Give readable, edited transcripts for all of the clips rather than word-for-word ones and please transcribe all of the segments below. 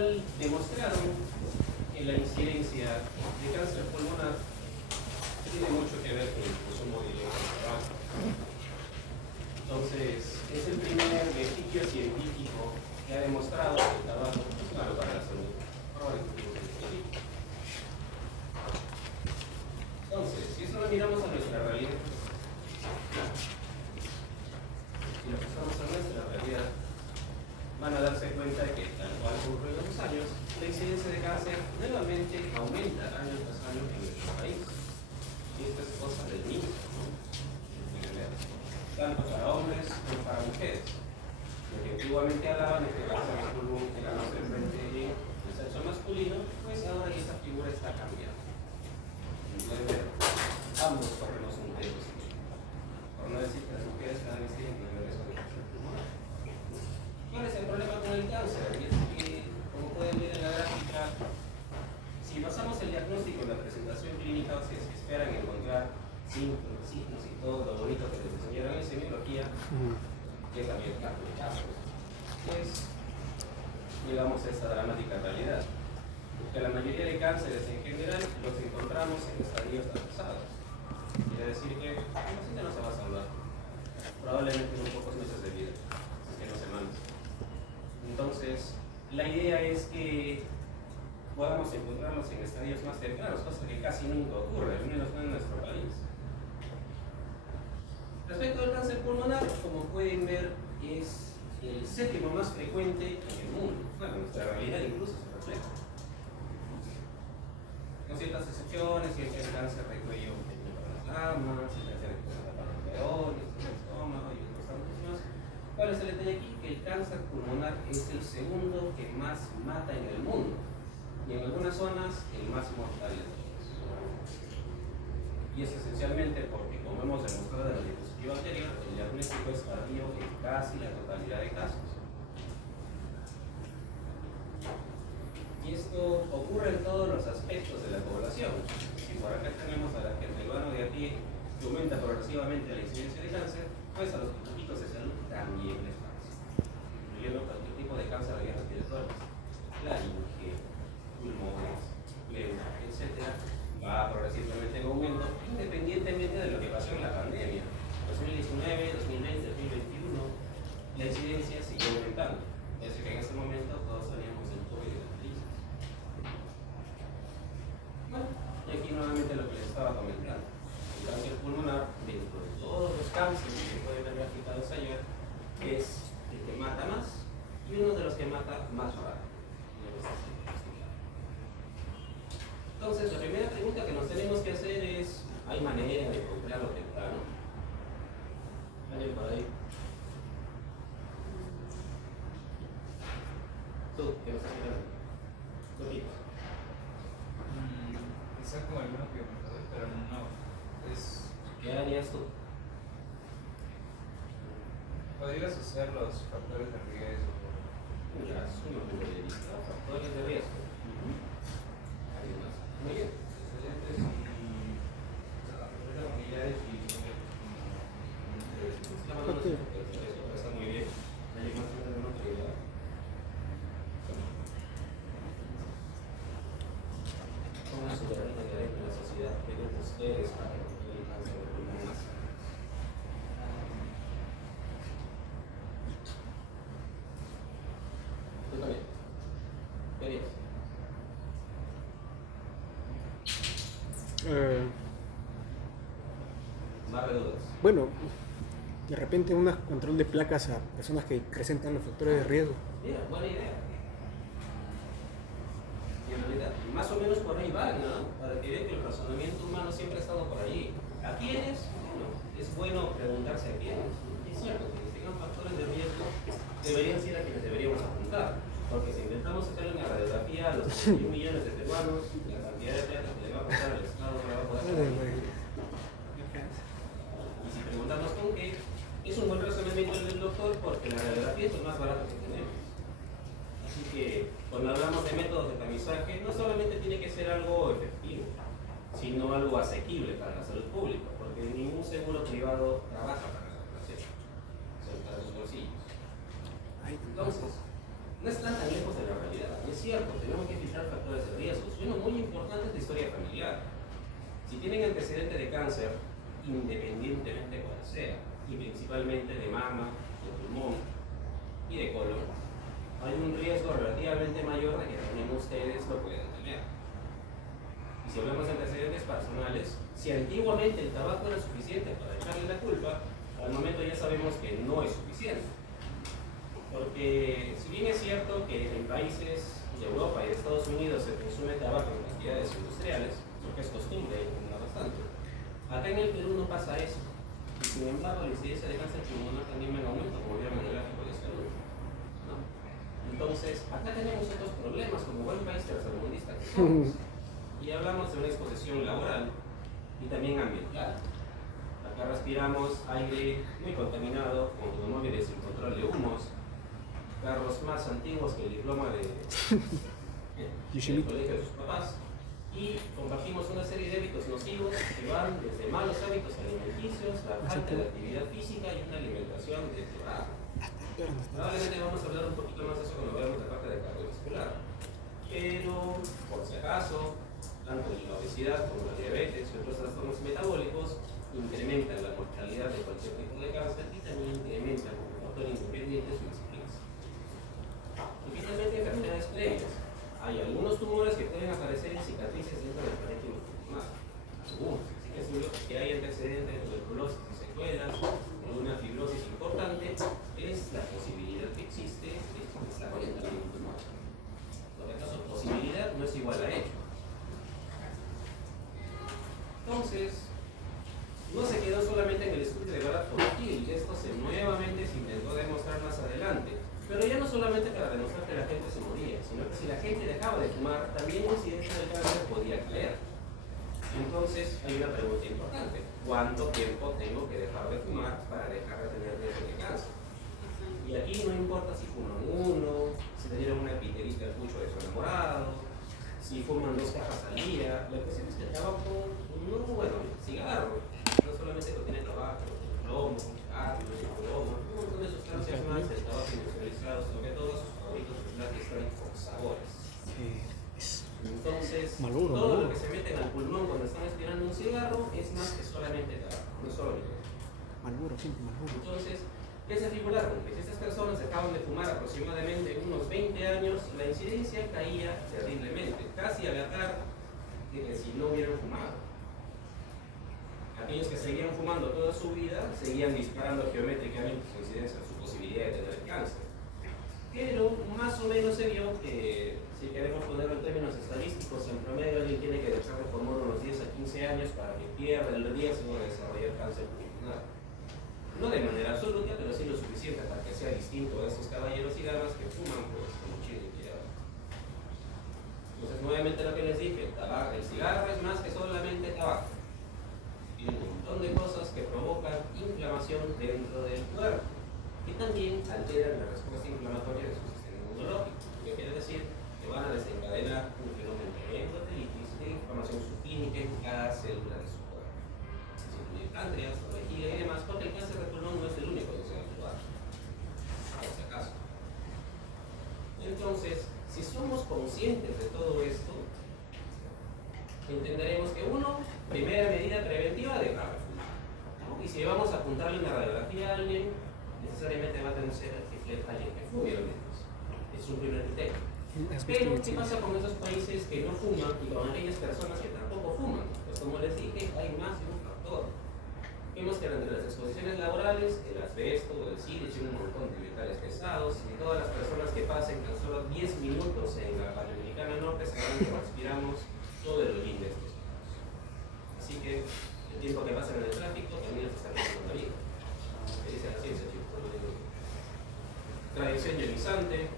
cual demostraron que la incidencia de cáncer pulmonar tiene mucho que ver con el consumo directo de tabaco. Entonces, es el primer vestigio científico que ha demostrado que el tabaco es malo para la salud. Entonces, si eso lo miramos a nuestra realidad, si lo pasamos a nuestra realidad, van a darse cuenta de que, tal cual ocurre en los años, la incidencia de cáncer nuevamente aumenta año tras año en nuestro país. Y esto es cosa del mismo, ¿no? Tanto para hombres como para mujeres. Lo que antiguamente hablaban de que el cáncer de pulmón era más frecuente en el sexo masculino, pues ahora esa figura está cambiando. Pueden ver, ambos corremos un riesgo similar. Por no decir que las mujeres cada vez tienen mayor riesgo de cáncer pulmonar. ¿Cuál es el problema con el cáncer? Y es que, como pueden ver en la gráfica, si basamos el diagnóstico en la presentación clínica, o sea, si esperan encontrar síntomas, signos y todo lo bonito que les enseñaron en semiología, que es también el caso de casos, pues llegamos a esta dramática realidad. Porque la mayoría de cánceres en general los encontramos en estadios avanzados. Quiere decir que el paciente no se va a salvar, probablemente en unos pocos meses de vida, si es que no semanas. Entonces, la idea es que podamos encontrarnos en estadios más tempranos, cosa que casi nunca ocurre, al menos no en nuestro país. Respecto al cáncer pulmonar, como pueden ver, es el séptimo más frecuente en el mundo. Bueno, en nuestra realidad incluso se refleja. Con ciertas excepciones, si es el cáncer de cuello para las lamas, si es el cáncer de para los peones, el estómago y otros tantos más. ¿Cuál es el detalle aquí? Que el cáncer pulmonar es el segundo que más mata en el mundo. Y en algunas zonas el más mortal de todos. Y es esencialmente porque, como hemos demostrado en la diapositiva anterior, el diagnóstico es tardío en casi la totalidad de casos. Y esto ocurre en todos los aspectos de la población. Si por acá tenemos a la gente peruana de a pie que aumenta progresivamente la incidencia de cáncer, pues a los políticos de salud también les pasa, incluyendo cualquier tipo de cáncer de vías respiratorias, laringe, pulmones, pleura, etc., va progresivamente en aumento, independientemente de lo que pasó en la pandemia. 2019, 2020, 2021, la incidencia siguió aumentando. Es que en ese momento todos salíamos del COVID de las crisis. Bueno, y aquí nuevamente lo que les estaba comentando. El cáncer pulmonar, dentro de todos los cánceres que pueden haber aplicados ayer, es el que mata más y uno de los que mata más rápido. Entonces, la primera pregunta que nos tenemos que hacer es: ¿hay manera de encontrarlo temprano? ¿Alguien por ahí? ¿Tú qué nos estás mirando? ¿Tú mismo? Quizá como alguno que me doy, pero no. ¿Qué harías tú? Podría asociar los factores de riesgo. Ya, es un punto de vista. Factores de riesgo. ¿Alguien más? Muy bien. Excelentes y familiares y Está muy bien. ¿Alguien más tiene alguna otra idea? ¿Cómo es superar la idea en la sociedad? ¿Qué ven ustedes para el cáncer de pulmón? Tú también. ¿Qué harías? Más de dudas. Bueno, de repente un control de placas a personas que presentan los factores de riesgo. Mira, buena idea. Y en realidad, más o menos por ahí va, ¿no? Para que vean que el razonamiento humano siempre ha estado por allí. ¿A quiénes? Bueno, es bueno preguntarse a quiénes. Es cierto, quienes tengan factores de riesgo deberían ser a quienes deberíamos apuntar. Porque si intentamos hacer una radiografía a los 1 millones de peruanos, la cantidad de plata que le va a costar al Estado no la va a poder hacer. Y si preguntamos con qué, es un buen razonamiento el del doctor porque la radiografía es lo más barato que tenemos. Así que cuando hablamos de métodos de tamizaje, no solamente tiene que ser algo efectivo, sino algo asequible para la salud pública, porque ningún seguro privado trabaja para la población, son para sus bolsillos. Entonces, no están tan lejos de la realidad. Es cierto, tenemos que filtrar factores de riesgo. Uno muy importante es la historia familiar. Si tienen antecedente de cáncer, independientemente de cuál sea, y principalmente de mama, de pulmón y de colon, hay un riesgo relativamente mayor de que también ustedes lo puedan tener. Y si hablamos de antecedentes personales, si antiguamente el tabaco era suficiente para echarle la culpa, al momento ya sabemos que no es suficiente. Porque si bien es cierto que en países de Europa y de Estados Unidos se consume tabaco en cantidades industriales, porque es costumbre y fumar bastante, acá en el Perú no pasa eso. Y sin embargo, la incidencia de cáncer pulmonar también va en aumento, como vieron en el gráfico de salud, ¿no? Entonces, acá tenemos otros problemas como buen país tercermundista que somos. Y hablamos de una exposición laboral y también ambiental. Acá respiramos aire muy contaminado, con automóviles sin control de humos, carros más antiguos que el diploma del colegio de sus papás, y compartimos una serie de hábitos nocivos que van desde malos hábitos alimenticios, la falta de actividad física y una alimentación deplorable. Probablemente vamos a hablar un poquito más de eso cuando veamos la parte de cardiovascular, pero por si acaso, tanto la obesidad como la diabetes y otros trastornos metabólicos incrementan la mortalidad de cualquier tipo de cáncer y también incrementan como factor independiente su incidencia. Y finalmente, enfermedades previas. Hay algunos tumores que pueden aparecer en cicatrices dentro del parénquima pulmonar. Algunos. Así que seguro que hay antecedentes de tuberculosis y secuelas, alguna fibrosis importante, es la posibilidad que existe de desarrollo también un tumor. Por lo tanto, posibilidad no es igual a hecho. Entonces, no se quedó solamente en el estudio de Barat Fortil, esto nuevamente se intentó demostrar más adelante. Pero ya no solamente para demostrar que la gente se moría, sino que si la gente dejaba de fumar, también la incidencia del cáncer podía caer. Entonces, hay una pregunta importante. ¿Cuánto tiempo tengo que dejar de fumar para dejar de tener riesgo de cáncer? Y aquí no importa si fuman uno, si le dieron una piterita al pucho de su enamorado, si fuman 2 cajas al día. La cuestión es que el tabaco, cigarro, no solamente contiene tabaco, plomo, cadmio, plomo, un montón de sustancias más, el tabaco industrializado, sobre todo sus favoritos que están con sabores. Entonces, todo lo que se mete en el pulmón cuando están aspirando un cigarro es más que solamente tabaco, no solo Marlboro. Entonces, ¿qué se figuraron? Que si estas personas acaban de fumar aproximadamente unos 20 años, la incidencia caía terriblemente, casi a la par de que si no hubieran fumado. Aquellos que seguían fumando toda su vida seguían disparando geométricamente su incidencia, su posibilidad de tener cáncer. Pero más o menos se vio que, si queremos ponerlo en términos estadísticos, en promedio alguien tiene que dejar de fumar unos 10 a 15 años para que pierda el riesgo de desarrollar cáncer pulmonar. No de manera absoluta, pero sí lo suficiente para que sea distinto a estos caballeros y damas que fuman pues con mucha identidad. Entonces, nuevamente lo que les dije, el cigarro es más que solamente tabaco. Tiene un montón de cosas que provocan inflamación dentro del cuerpo y también alteran la respuesta inflamatoria de su sistema inmunológico, que quiere decir que van a desencadenar un fenómeno de endotelitis, de inflamación subclínica en cada célula de su cuerpo. Se incluye páncreas, vejiga y demás, porque el cáncer de pulmón no es el único que se va a actuar, por si acaso. Entonces, si somos conscientes de todo esto, entenderemos que primera medida preventiva, dejar de fumar, ¿no? Y si vamos a apuntarle una radiografía a alguien, necesariamente va a tener que ser alguien que fume al menos. Es un primer criterio. Pero, ¿qué pasa con esos países que no fuman y con aquellas personas que tampoco fuman? Pues como les dije, hay más de un factor. Vemos que entre las exposiciones laborales, el asbesto o el sílice y un montón de metales pesados, y todas las personas que pasen tan solo 10 minutos en la Panamericana Norte sabrán que respiramos todo el hollín de estos casos. Así que el tiempo que pasan en el tráfico también nos está quitando la vida. ¿Qué dice la ciencia, chicos? Radiación ionizante,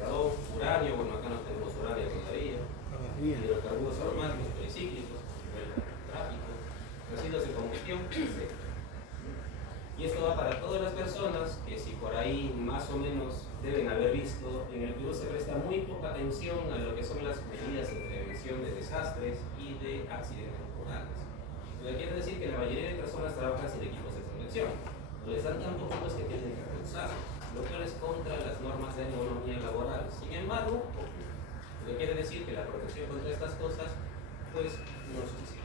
radón, uranio, bueno, acá no tenemos uranio todavía, hidrocarburos aromáticos policíclicos, tráfico, residuos de combustión, etc. Y esto va para todas las personas que, si por ahí más o menos deben haber visto, en el Perú se presta muy poca atención a lo que son las medidas de prevención de desastres y de accidentes laborales. Lo que quiere decir que la mayoría de personas trabajan sin equipos de protección, o les dan tan poquitos que tienen que rehusar. lo cual es contra las normas de economía laboral. Sin embargo, lo que quiere decir que la protección contra estas cosas, pues, no es suficiente.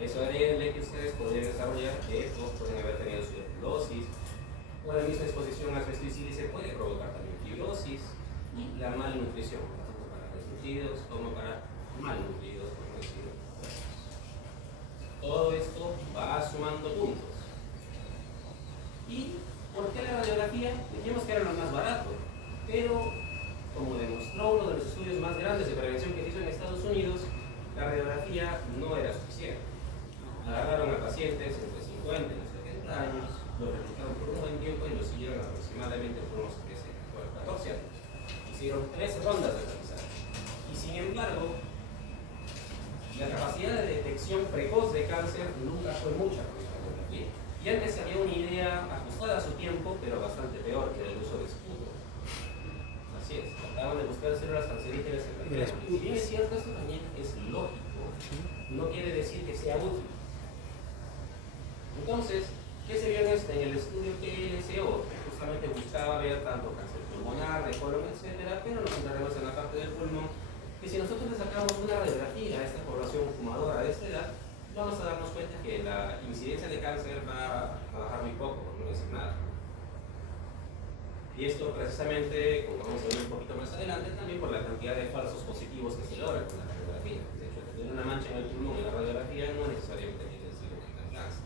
Eso haría que ustedes podrían desarrollar que estos pueden haber tenido tuberculosis, o la misma exposición a pesticida se puede provocar también fibrosis y la malnutrición, tanto para desnutridos como para malnutridos, como decir. Todo esto va sumando puntos. ¿Y por qué la radiografía? Dijimos que era lo más barato, pero como demostró uno de los estudios más grandes de prevención que se hizo en Estados Unidos, la radiografía no era suficiente. Agarraron a pacientes entre 50 y 70 años, los registraron por un buen tiempo y los siguieron aproximadamente por unos 13 o 14 años. Hicieron 3 rondas de revisaje. Y sin embargo, la capacidad de detección precoz de cáncer nunca fue mucha con la radiografía. Y antes había una idea ajustada a su tiempo, pero bastante peor, que era el uso de escudo. Así es, trataban de buscar células cancerígenas en la piel. Si bien es cierto, esto también es lógico, no quiere decir que sea útil. Entonces, ¿qué se vio en el estudio PLCO? Justamente buscaba ver tanto cáncer pulmonar, de colon, etcétera, pero nos centraremos en la parte del pulmón. Que si nosotros le sacamos una radiografía a esta población fumadora de esta edad, vamos a darnos cuenta que la incidencia de cáncer va a bajar muy poco, por no decir nada. Y esto precisamente, como vamos a ver un poquito más adelante, también por la cantidad de falsos positivos que se logran con la radiografía. De hecho, tener una mancha en el pulmón en la radiografía no necesariamente tiene que decir que tenga cáncer.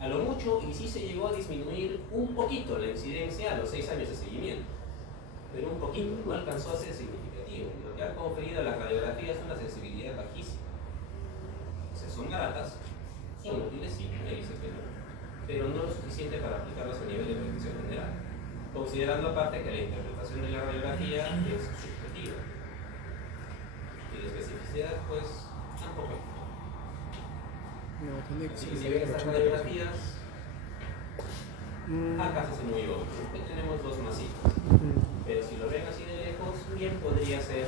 A lo mucho, y sí se llegó a disminuir un poquito la incidencia a los 6 años de seguimiento, pero un poquito, no alcanzó a ser significativo. Lo que ha conferido la radiografía es una sensibilidad bajísima. O sea, son baratas, son útiles, sí, me dice que no, pero no lo suficiente para aplicarlas a nivel de prevención general, considerando aparte que la interpretación de la radiografía es subjetiva. Y la especificidad, pues, tampoco. No, tiene que Si ser ven estas 80%. radiografías, acá se hace muy obvio, que tenemos 2 masitos. Pero si lo ven así de lejos, bien podría ser,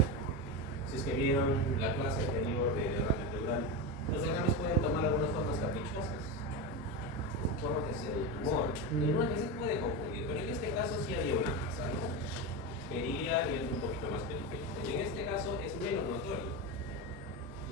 si es que vieron la clase anterior de derrame pleural, los derrames pueden tomar algunas formas caprichosas, formas de ser tumor, y no es que se puede confundir, pero en este caso sí había una masa, ¿no? Perilia y es un poquito más periférica, y en este caso es menos notorio.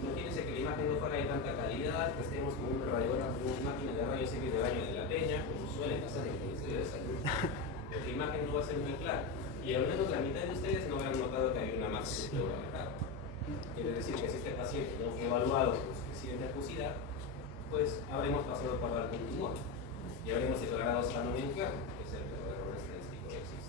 Imagínense que la imagen no fuera de tanta calidad, que estemos con una máquina de rayos X de baño de la Peña, como suele pasar en el Ministerio de Salud, la imagen no va a ser muy clara. Y al menos la mitad de ustedes no habrán notado que hay una masa subpleural acá. Quiere decir que si este paciente no fue evaluado con suficiente acuosidad, pues habremos pasado por algún tumor y habremos declarado sano un enfermo, que es el peor error estadístico que existe.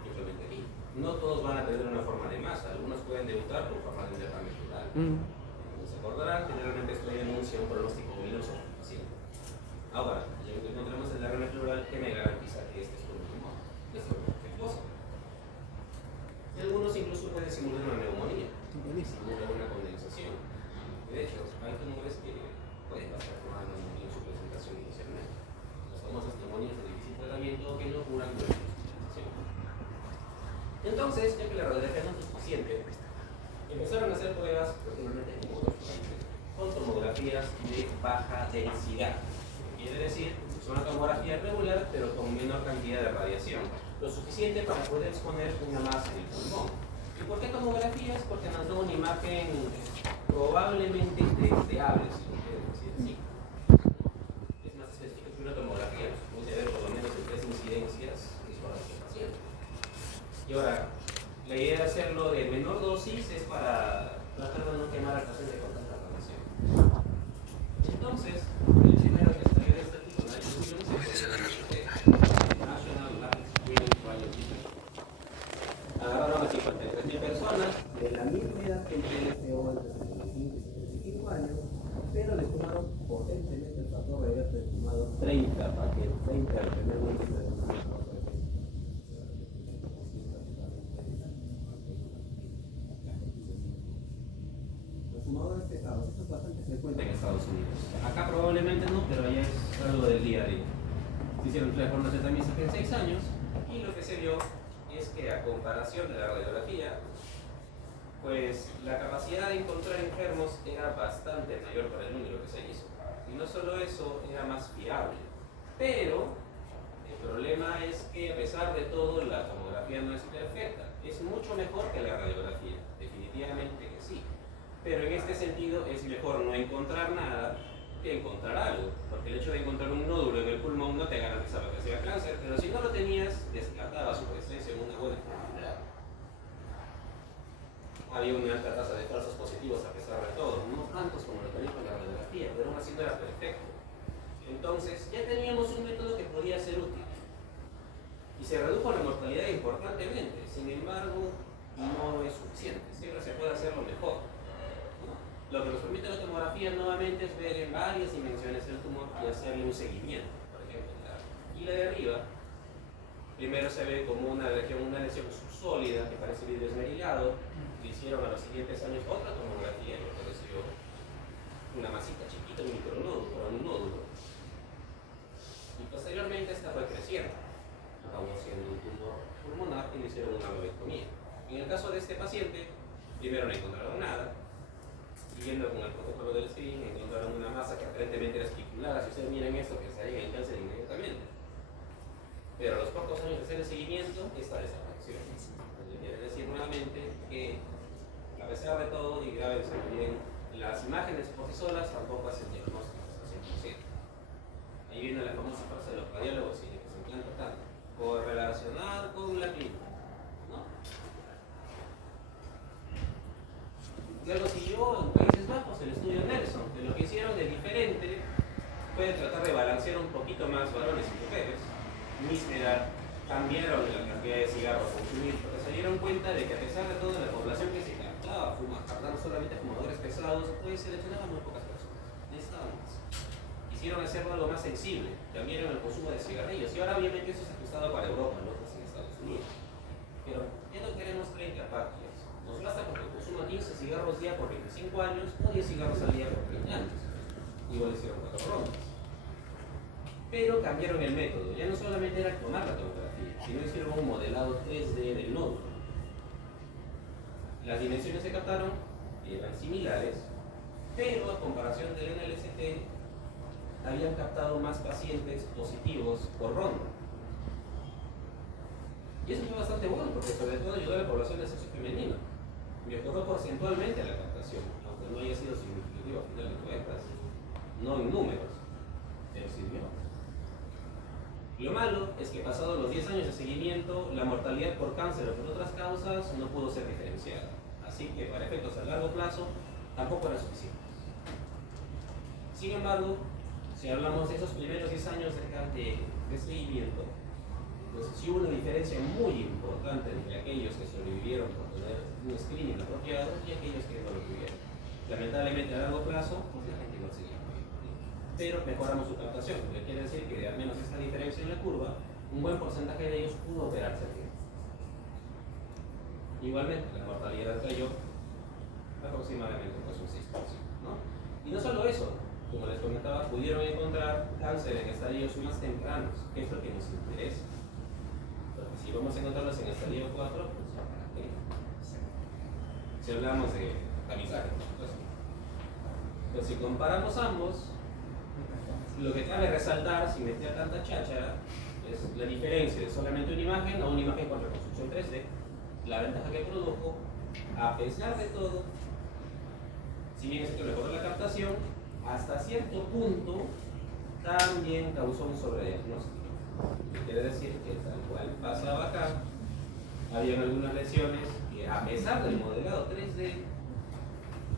Simplemente aquí. No todos van a tener una forma de masa, algunos pueden debutar con forma de derrame pleural. Como se acordarán, generalmente esto denuncia un pronóstico luminoso para el paciente. Ahora, ya que encontramos el derrame pleural, ¿qué me garantiza que este es un tumor? Esto es defectuoso. Y algunos incluso pueden simular una neumonía, simular una condensación. De hecho, hay tumores que pueden pasar por una neumonía en su presentación inicialmente. Las famosas neumonías de difícil tratamiento que no curan durante su presentación. Entonces, ya que la radiografía no es suficiente, empezaron a hacer pruebas, particularmente con tomografías de baja densidad. Quiere decir, es una tomografía regular, pero con menor cantidad de radiación, lo suficiente para poder exponer una masa en el pulmón. ¿Y por qué tomografías? Porque nos da una imagen probablemente deseable, si lo quieren decir así. Es más específico que una tomografía, nos puede ver por lo menos en 3 incidencias visuales del paciente. Y ahora, la idea de hacerlo de menor dosis es para tratar de no quemar al paciente con tanta radiación. Entonces, el primero que salió de este tipo de discusiones es el National Lab Screening Trial Digital. Agarraron a 53.000 personas de la misma edad que el PLCO entre 75 y 75 años, pero le sumaron potentemente el factor de haber estimado 30 para que el 30 al primer índice de fumadores pesados. Esto es bastante frecuente en Estados Unidos. Acá probablemente no, pero allá es algo del día a día. Se hicieron reformas también hace 6 años y lo que se vio es que a comparación de la radiografía, pues la capacidad de encontrar enfermos era bastante mayor para el número que se hizo. Y no solo eso, era más fiable. Pero el problema es que a pesar de todo la tomografía no es perfecta. Es mucho mejor que la radiografía, definitivamente que sí. Pero en este sentido es mejor no encontrar nada que encontrar algo. Porque el hecho de encontrar un nódulo en el pulmón no te garantizaba que sea cáncer, pero si no lo tenías, descartaba su presencia en una buena enfermedad. Había una alta tasa de falsos positivos a pesar de todo, no tantos como lo tenía con la radiografía, pero aún así no era perfecto. Entonces ya teníamos un método que podía ser útil y se redujo la mortalidad importantemente. Sin embargo, no es suficiente, siempre se puede hacerlo mejor, ¿no? Lo que nos permite la tomografía nuevamente es ver en varias dimensiones el tumor y hacerle un seguimiento. Por ejemplo, y la de arriba primero se ve como una lesión subsólida que parece vidrio esmerilado. Le hicieron a los siguientes años otra tomografía y apareció una masita chiquita, un micronódulo, un nódulo. Y posteriormente esta fue creciendo, acabó siendo un tumor pulmonar y le hicieron una lobectomía. En el caso de este paciente, primero no encontraron nada. Siguiendo con el protocolo del screening, encontraron una masa que aparentemente era especulada. Si ustedes miran esto, pensarían en cáncer inmediatamente. Pero a los pocos años de hacer el seguimiento, esta desapareció. Quiere decir nuevamente que, a pesar de todo, y grábense bien, las imágenes por sí solas tampoco hacen diagnóstico hasta 100%. Ahí viene la famosa frase de los radiólogos y que se encanta tanto, correlacionar con la clínica, ¿no? Luego siguió en Países Bajos el estudio Nelson, que lo que hicieron de diferente fue tratar de balancear un poquito más varones y mujeres. Misma edad, cambiaron la cantidad de cigarros a consumir, porque se dieron cuenta de que a pesar de toda la población que se captaba captando solamente fumadores pesados, pues seleccionaban muy pocas personas, necesitaban más. Quisieron hacerlo algo más sensible, cambiaron el consumo de cigarrillos, y ahora obviamente eso es ajustado para Europa, no pues en Estados Unidos. Pero ya no queremos 30 páginas, nos basta porque consuma 15 cigarros día por 25 años o 10 cigarros al día por 30 años. Igual hicieron 4 rondas. Pero cambiaron el método, ya no solamente era tomar la tomografía, sino hicieron un modelado 3D del nódulo. Las dimensiones se captaron eran similares, pero a comparación del NLST, habían captado más pacientes positivos por ronda. Y eso fue bastante bueno, porque sobre todo ayudó a la población de sexo femenino. Mejoró porcentualmente la captación, aunque no haya sido significativo a final de cuentas, no en números, pero sirvió. Lo malo es que pasados los 10 años de seguimiento, la mortalidad por cáncer o por otras causas no pudo ser diferenciada. Así que para efectos a largo plazo tampoco era suficiente. Sin embargo, si hablamos de esos primeros 10 años de seguimiento, pues sí hubo una diferencia muy importante entre aquellos que sobrevivieron por tener un screening apropiado y aquellos que no lo tuvieron. Lamentablemente a largo plazo, pues la gente igual seguía muriendo. Pero mejoramos su captación, lo que quiere decir que al menos esta diferencia en la curva, un buen porcentaje de ellos pudo operarse a tiempo. Igualmente, la mortalidad cayó aproximadamente pues un 6%, ¿no? Y no solo eso, como les comentaba, pudieron encontrar cáncer en estadios más tempranos, que es lo que nos interesa. Porque si vamos a encontrarlos en estadio 4, pues ya para qué. Si hablamos de tamizaje, por supuesto. Pero si comparamos ambos, lo que cabe resaltar, sin meter tanta cháchara, es la diferencia de solamente una imagen a una imagen con reconstrucción 3D, la ventaja que produjo, a pesar de todo, si bien es que mejoró la captación, hasta cierto punto también causó un sobrediagnóstico. Quiere decir que tal cual pasaba acá, habían algunas lesiones que a pesar del modelado 3D,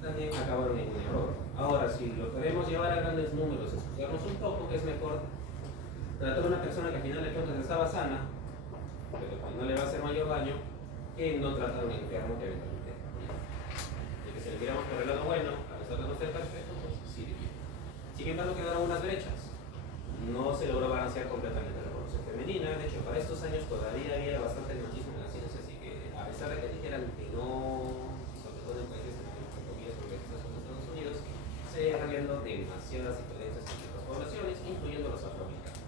también acabaron en un error. Ahora, si lo queremos llevar a grandes números, estudiarnos un poco, que es mejor tratar a una persona que al final de cuentas estaba sana, pero que no le va a hacer mayor daño, que no tratar a un enfermo que eventualmente morirá. Y que si le tiramos por el lado bueno, a pesar de no ser perfecto, pues sirvió. Sin embargo, quedaron unas brechas. No se logró balancear completamente la población femenina. De hecho, para estos años todavía había bastante machismo en la ciencia, así que a pesar de que dijeran que no, sobre todo en países entre comillas progresistas como Estados Unidos, se están viendo demasiadas diferencias entre las poblaciones, incluyendo los afroamericanos,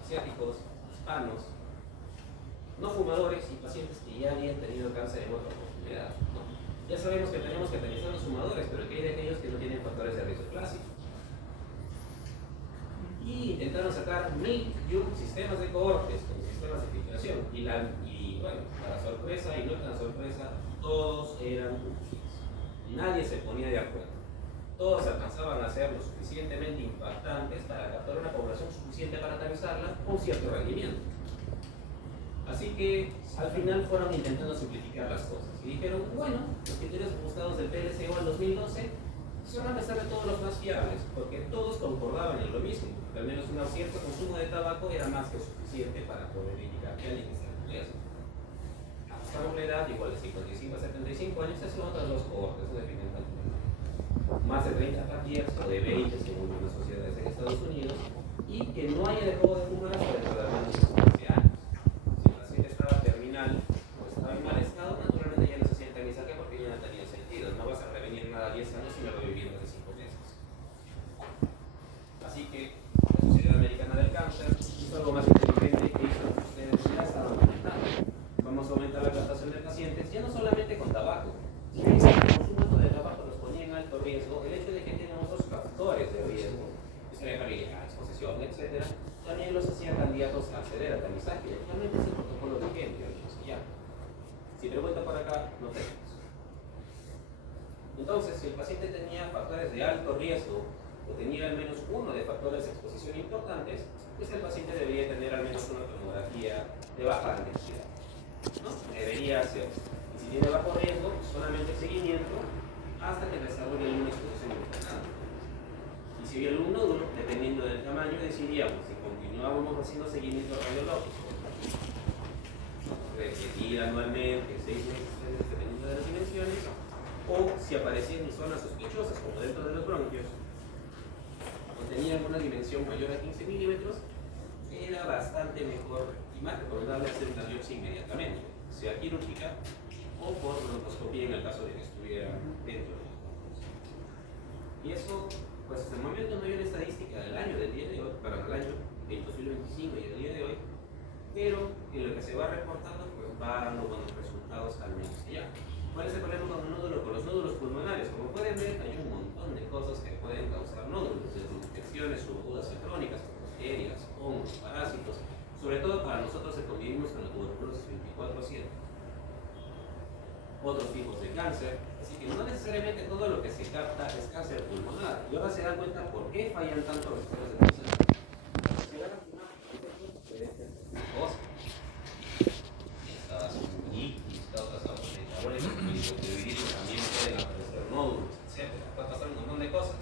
asiáticos, hispanos, no fumadores y pacientes que ya habían tenido cáncer en otra oportunidad, ¿no? Ya sabemos que tenemos que analizar los sumadores, pero ¿qué hay de aquellos que no tienen factores de riesgo clásicos? Y intentaron sacar 1001 sistemas de cohortes con sistemas de filtración. Y bueno, para sorpresa y no tan sorpresa, todos eran útiles. Nadie se ponía de acuerdo. Todos alcanzaban a ser lo suficientemente impactantes para captar una población suficiente para aterrizarla con cierto rendimiento. Así que al final fueron intentando simplificar las cosas y dijeron, bueno, los criterios ajustados del PLCO al 2012 son a pesar de todos los más fiables, porque todos concordaban en lo mismo, que al menos un cierto consumo de tabaco era más que suficiente para poder indicar que alguien está en riesgo. Ajustamos la edad igual de 55 a 75 años, esas son otras dos cohortes, eso definitivamente. Más de 30 partidas o de 20 según las sociedades en Estados Unidos, y que no haya dejado de fumar hasta dentro de al menos 15 años. Si el paciente estaba terminal o estaba en mal estado, naturalmente ya no se siente ni saque porque ya no tenía sentido. No vas a revenir nada a 10 años sino revivir más de 5 meses. Así que la Sociedad Americana del Cáncer hizo algo más inteligente que hizo lo que ustedes ya estaban comentando. Vamos a aumentar la captación de pacientes, ya no solamente con tabaco, sino que el consumo de tabaco los ponía en alto riesgo, el hecho de que tienen otros factores de riesgo, historia familiar, exposición, etc., también los hacía candidatos a acceder al tamizaje. Actualmente es el protocolo de Kent, que se llama. Si pregunta por acá, no tenemos. Entonces, si el paciente tenía factores de alto riesgo o tenía al menos uno de factores de exposición importantes, pues el paciente debería tener al menos una tomografía de baja densidad, ¿no? Debería hacer. Y si tiene bajo riesgo, solamente seguimiento hasta que desarrolle una exposición importante. Y si había algún nódulo, dependiendo del tamaño, decidíamos si continuábamos haciendo seguimiento radiológico, repetir anualmente, 6 meses, dependiendo de las dimensiones, o si aparecían en zonas sospechosas, como dentro de los bronquios, o tenían una dimensión mayor a 15 milímetros, era bastante mejor y más recomendable hacer una biopsia inmediatamente, sea quirúrgica o por broncoskopía en el caso de que estuviera dentro de los bronquios. Y eso, pues hasta el momento no hay una estadística del año del día de hoy, para el año del 2025 y el día de hoy, pero en lo que se va reportando, pues va dando buenos resultados al menos ya. ¿Cuál es el problema con un nódulo? Con los nódulos pulmonares. Como pueden ver, hay un montón de cosas que pueden causar nódulos, desde infecciones subagudas crónicas, como bacterias, hongos, parásitos, sobre todo para nosotros que convivimos con la tuberculosis 24/7. Otros tipos de cáncer, así que no necesariamente todo lo que se capta es cáncer pulmonar. Y ahora se dan cuenta por qué fallan tanto los estudios de cáncer. Se dan puede ser cosas. Estas también pueden aparecer nódulos, etc. Puede pasar un montón de cosas.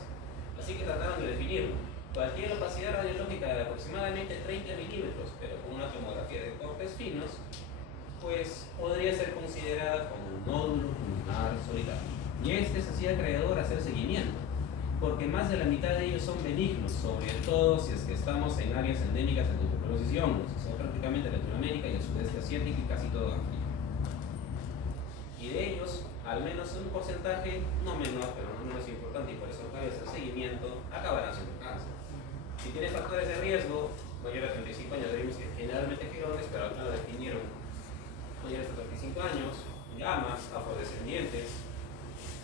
Así que trataron de definirlo. Cualquier opacidad radiológica de aproximadamente 30 milímetros, pero con una tomografía de cortes finos, pues podría ser considerada como un nódulo pulmonar solitario. Y este se hacía acreedor a hacer seguimiento, porque más de la mitad de ellos son benignos, sobre todo si es que estamos en áreas endémicas de tuberculosis y hongos, que son prácticamente Latinoamérica y el sudeste asiático y casi todo África. Y de ellos, al menos un porcentaje, no menor, pero no menos importante, y por eso cabe hacer seguimiento, acabarán siendo cáncer. Si tiene factores de riesgo, mayor a 35 años, vimos que generalmente girones, pero acá lo definieron mayores de 35 años, llamas, afrodescendientes,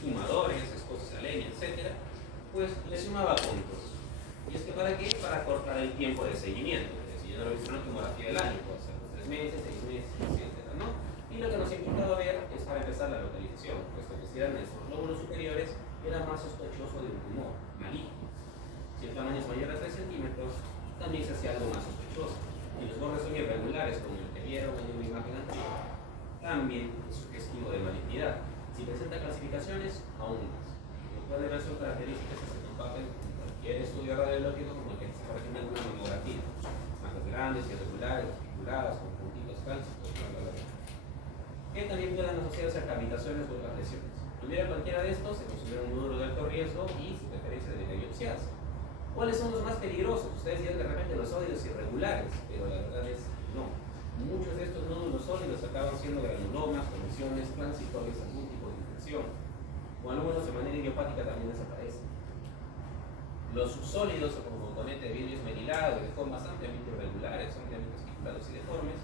fumadores, expuestos a leña, etc., pues le sumaba puntos. ¿Y es que para qué? Para cortar el tiempo de seguimiento. Si yo no lo he visto una tomografía del año, puede ser 3 meses, 6 meses, etc., ¿no? Y lo que nos implicaba ver es para empezar la localización, puesto que si eran estos lóbulos superiores, era más sospechoso de un tumor maligno. Si el tamaño es mayor a 3 centímetros, también se hacía algo más sospechoso. Y los bordes son irregulares, como el que vieron en una imagen anterior, también es sugestivo de malignidad. Si presenta clasificaciones, aún más. Como pueden ver, son características que se comparten con cualquier estudio radiológico, como el que se corresponde a una mamografía. Manchas grandes, irregulares, articuladas, con puntitos cálcicos, que también puedan asociarse a cavitaciones u otras lesiones. Tuviera cualquiera de estos, se considera un nódulo de alto riesgo y su preferencia debería biopsiarse. ¿Cuáles son los más peligrosos? Ustedes dirán de repente los sólidos irregulares, pero la verdad es no. Muchos de estos nódulos sólidos acaban siendo granulomas, condiciones transitorias a algún tipo de infección, o algunos de manera idiopática también desaparecen. Los subsólidos o con componente de vidrio esmerilado y de formas ampliamente irregulares, ampliamente espiculados y deformes,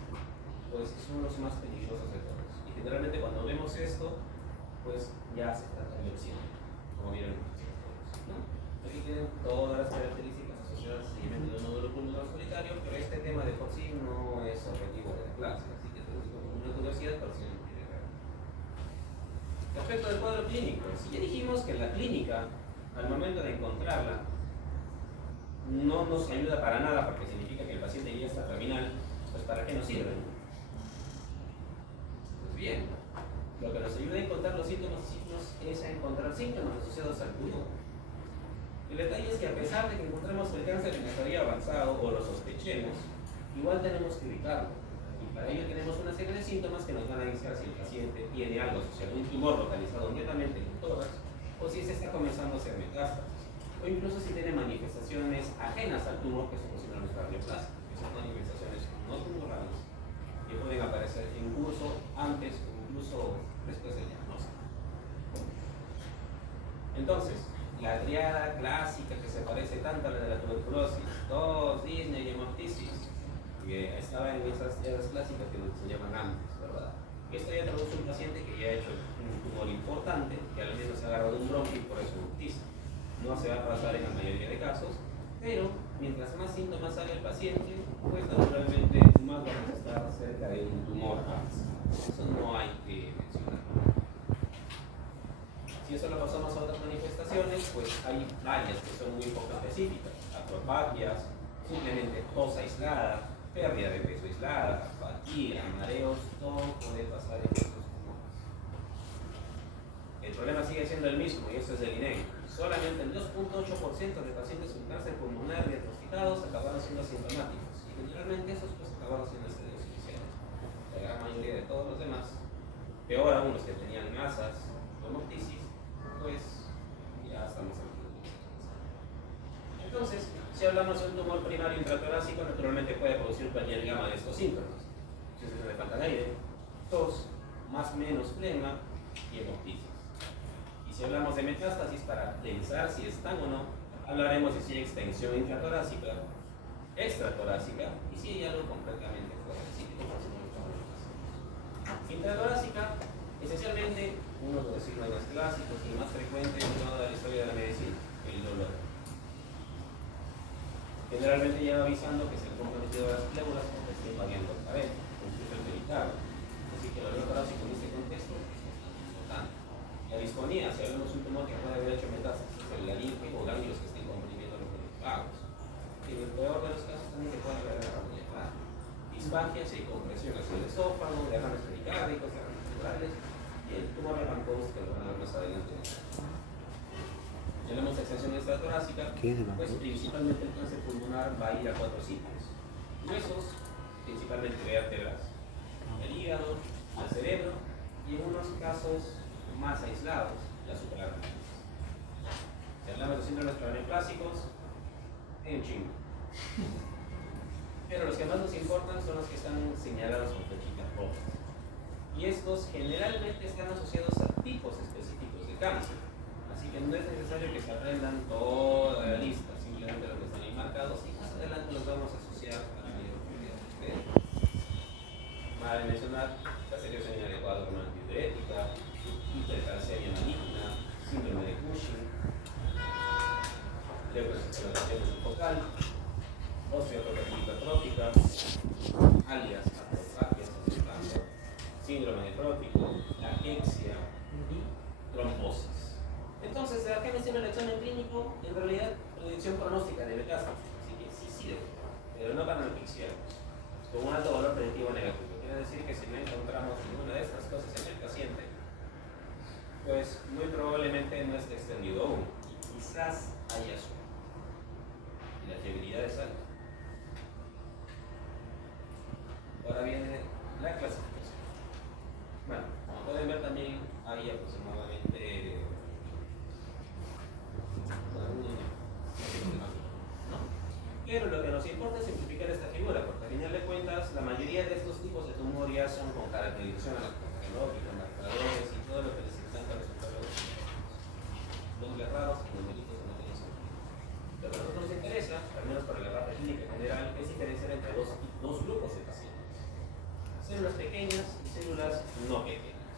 pues son los más peligrosos de todos. Generalmente cuando vemos esto, pues ya se trata de biopsia, como vieron en los todos, ¿no? Aquí tienen todas las características asociadas al seguimiento de un nódulo pulmonar solitario, pero este tema de por sí no es objetivo de la clase, así que te lo digo como una curiosidad para si no quiere ver. Respecto del cuadro clínico, si ya dijimos que la clínica, al momento de encontrarla, no nos ayuda para nada porque significa que el paciente ya está terminal, pues ¿para qué nos sirve? Pues bien, lo que nos ayuda a encontrar los síntomas y signos es a encontrar síntomas asociados al tumor. El detalle es que a pesar de que encontremos el cáncer en estadio avanzado o lo sospechemos, igual tenemos que ubicarlo. Y para ello tenemos una serie de síntomas que nos van a indicar si el paciente tiene algo asociado, un tumor localizado netamente en el tórax, o si se está comenzando a hacer metástasis, o incluso si tiene manifestaciones ajenas al tumor que se consideran los cardioplásticos, que son manifestaciones no tumorales que pueden aparecer en curso antes o incluso después del diagnóstico. Entonces, la triada clásica que se parece tanto a la de la tuberculosis, tos, disnea y hemoptisis, que estaba en esas triadas clásicas que nos enseñaban antes, ¿verdad? Esto ya traduce un paciente que ya ha hecho un tumor importante, que al menos se ha agarrado un bronquio y por eso hemoptiza. No se va a pasar en la mayoría de casos, pero mientras más síntomas haga el paciente, pues naturalmente más vamos a estar cerca de un tumor avanzado. Eso no hay que mencionar. Si eso lo pasamos a otras manifestaciones, pues hay varias que son muy poco específicas. Acropaquias, simplemente tos aislada, pérdida de peso aislada, fatiga, mareos, todo puede pasar en estos tumores. El problema sigue siendo el mismo, y eso es del INEGI. Solamente el 2.8% de pacientes con cáncer pulmonar diagnosticados acabaron siendo asintomáticos, y generalmente esos pues acabaron siendo estadios iniciales. La gran mayoría de todos los demás, peor aún los que tenían masas o hemoptisis, pues ya estamos aquí. Entonces, si hablamos de un tumor primario intratorácico, naturalmente puede producir cualquier gama de estos síntomas. Sensación de falta de aire, tos, más o menos flema y hemoptisis. Y si hablamos de metástasis, para pensar si están o no, hablaremos de si hay extensión intratorácica, extratorácica y si hay algo completamente fuera del sitio. Intratorácica, esencialmente, uno de los signos más clásicos y más frecuentes en toda la historia de la medicina, el dolor. Generalmente ya va avisando que se han comprometido las células o que está invadiendo el cabello, incluso el pericardio. Así que el dolor torácico en este contexto es bastante importante. La disfonía, si hablamos de un tumor que puede haber hecho metástasis en la linfa o ganglios que estén comprimiendo los vagos. En el peor de los casos también se puede haber agarrado el diafragma. Disfagia, si hay compresión hacia el esófago, derrames pericárdicos, derrames cerebrales, y el tumor de Bancos, que lo van a ver más adelante. Si hablamos de extensión extratorácica, pues principalmente el cáncer pulmonar va a ir a 4 sitios: huesos, principalmente vértebras, el hígado, el cerebro y en unos casos más aislados, la suprarrenal. Si hablamos de síndromes craneoplásicos, hay un chingo. Pero los que más nos importan son los que están señalados con flechitas rojas. Y estos generalmente están asociados a tipos específicos de cáncer. Así que no es necesario que se aprendan toda la lista, simplemente los que están ahí marcados, y más adelante los vamos a asociar a la mayor cantidad de ustedes. Vale mencionar la secreción inadecuada hormonal tiroidética, hipercalcemia maligna, síndrome de Cushing, leucoencefalopatia focal, osteoporosis hipertrófica, alias acropaquias, síndrome nefrótico, cachexia y trombosis. Entonces, ¿a qué menciona el examen clínico? En realidad, predicción pronóstica de metástasis, así que sí sirve, pero no para noticiarnos, con un alto valor predictivo negativo. Quiere decir que si no encontramos ninguna de estas cosas en el paciente, pues muy probablemente no esté extendido aún, y quizás haya suerte. Y la fiabilidad es alta. Ahora viene la clasificación. Bueno, como pueden ver también hay aproximadamente pero lo que nos importa es simplificar esta figura, porque al final de cuentas la mayoría de estos tipos de tumor ya son con caracterización anatológica, marcadores y todo lo que les encanta resultar nombres raros y numeritos que no tienen sentido. Lo que a nosotros nos interesa, al menos para la rata clínica en general, es diferenciar entre dos grupos de pacientes: células pequeñas y células no pequeñas.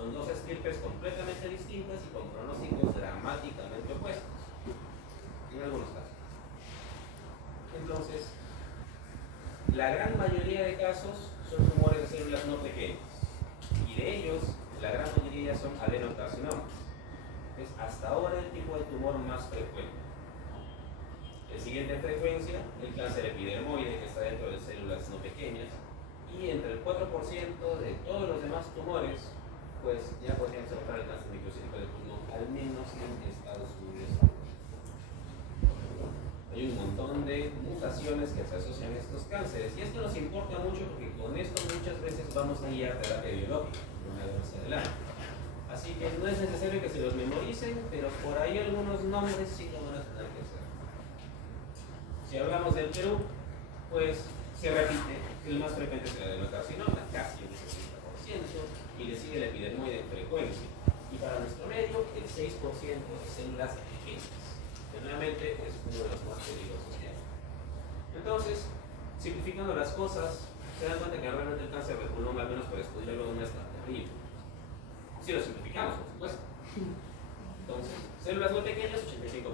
Son dos estirpes completamente distintas y con pronósticos dramáticamente opuestos, en algunos casos. Entonces, la gran mayoría de casos son tumores de células no pequeñas, y de ellos, la gran mayoría son adenocarcinomas. Es hasta ahora el tipo de tumor más frecuente. El siguiente en frecuencia, el cáncer epidermoide, que está dentro de células no pequeñas, y entre el 4% de todos los demás tumores, pues ya podrían ser para el cáncer microcítico del pulmón, al menos en Estados Unidos. Hay un montón de mutaciones que se asocian a estos cánceres, y esto nos importa mucho porque con esto muchas veces vamos a guiar terapia biológica, una vez más adelante. Así que no es necesario que se los memoricen, pero por ahí algunos nombres sí lo van a tener que hacer. Si hablamos del Perú, pues se repite, el más frecuente es el adenocarcinoma, casi un 60%, y le sigue el epidermoide en frecuencia. Y para nuestro medio, el 6% de células pequeñas, que nuevamente es uno de los más peligrosos que hay. Entonces, simplificando las cosas, se dan cuenta que realmente el cáncer de pulmón, al menos por estudiarlo, no es tan terrible. Si lo simplificamos, por supuesto. Entonces, células no pequeñas, 85%.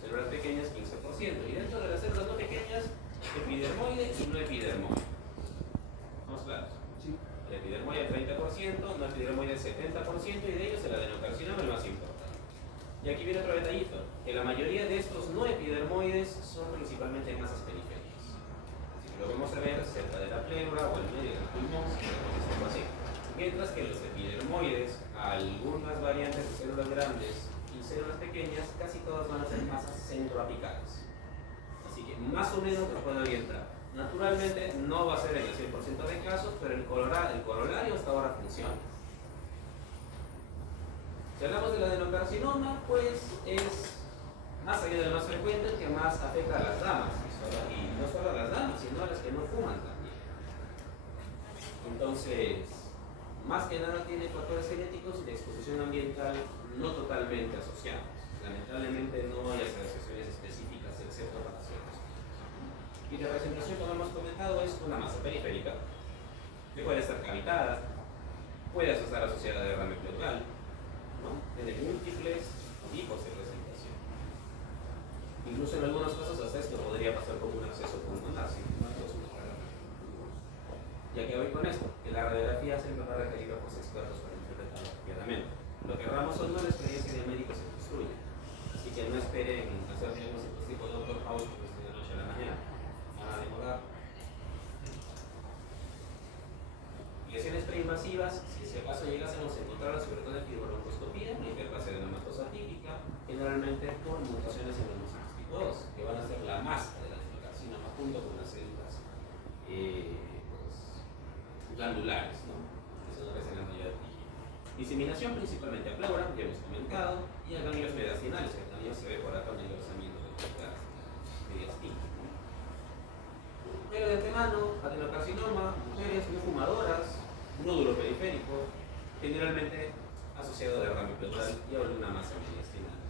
Células pequeñas, 15%. Y dentro de las células no pequeñas, epidermoide y no epidermoide. ¿Estamos claros? Sí. El epidermoide el 30%, no epidermoide el 70%, y de ellos el adenocarcinoma el más importante. Y aquí viene otro detallito, que la mayoría de estos no epidermoides son principalmente masas periféricas. Así que lo vamos a ver cerca de la pleura o en medio del pulmón, si lo decimos así. Mientras que los epidermoides, algunas variantes de células grandes y células pequeñas, casi todas van a ser masas centroapicales. Así que más o menos nos puede orientar. Naturalmente no va a ser en el 100% de casos, pero el corolario hasta ahora funciona. Si hablamos del adenocarcinoma, pues es más allá del más frecuente, el que más afecta a las damas. Y no solo a las damas, sino a las que no fuman también. Entonces, más que nada tiene factores genéticos y de exposición ambiental no totalmente asociados. Lamentablemente no hay asociaciones específicas, excepto para ciertos. Y la presentación, como hemos comentado, es una masa periférica que puede estar cavitada, puede estar asociada a derrame pleural, ¿no? Tiene múltiples tipos de presentación. Incluso en algunos casos hasta esto podría pasar como un acceso pulmonar, ¿sí? Ya que voy con esto, que la radiografía siempre va requerida por expertos para interpretarla apropiadamente. Lo que hagamos hoy no la experiencia del médico se construye. Así que no esperen hacer diagnósticos tipo Dr. House que de la noche a la mañana. Van a demorar. Lesiones preinvasivas, si acaso llegásemos a encontrarlas, sobre todo en fibrobroncoscopía, la interfase de la matosa típica, generalmente por mutaciones en los linfocitos tipo 2, que van a ser la masa de la adenocarcinoma junto con las células glandulares, ¿no? Que son las que se la mayoría de tejido. Diseminación principalmente a pleura, ya hemos comentado, y a ganglios mediastinales, que también se ve por acá un engrosamiento de mediastino, ¿no? Pero de antemano, adenocarcinoma, mujeres no fumadoras, nódulo periférico, generalmente asociado a derrame pleural y a una masa mediastinal.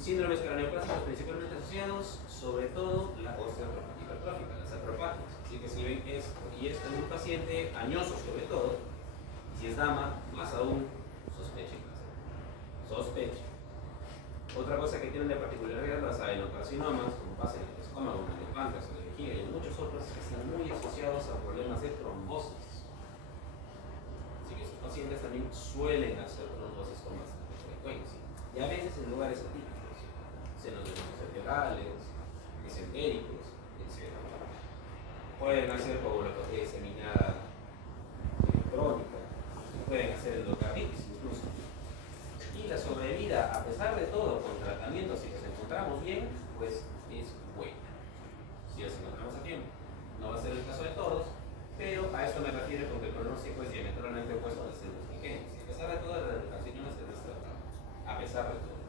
Síndromes craneoplásticos principalmente asociados, sobre todo la osteoartrópica hipertrófica, las artropatias. Así que si ven esto y esto en un paciente añoso sobre todo, y si es dama, más aún, sospechen cáncer. Sospechen. Otra cosa que tienen de particularidad las adenocarcinomas, como pasa en el estómago, en el páncreas, en la vejiga y en muchos otros, que están muy asociados a problemas de trombosis. Así que estos pacientes también suelen hacer trombosis con bastante frecuencia. Y a veces en lugares atípicos, senos cerebrales, disentéricos, etc. Pueden hacer coagulopatía diseminada crónica, pueden hacer endocarditis incluso. Y la sobrevida, a pesar de todo, con tratamientos, si los encontramos bien, pues es buena. Si los encontramos a tiempo. No va a ser el caso de todos, pero a esto me refiero porque el pronóstico es diametralmente opuesto a las células pequeñas. Y a pesar de todo, la carcinoma se debe tratar. A pesar de todo.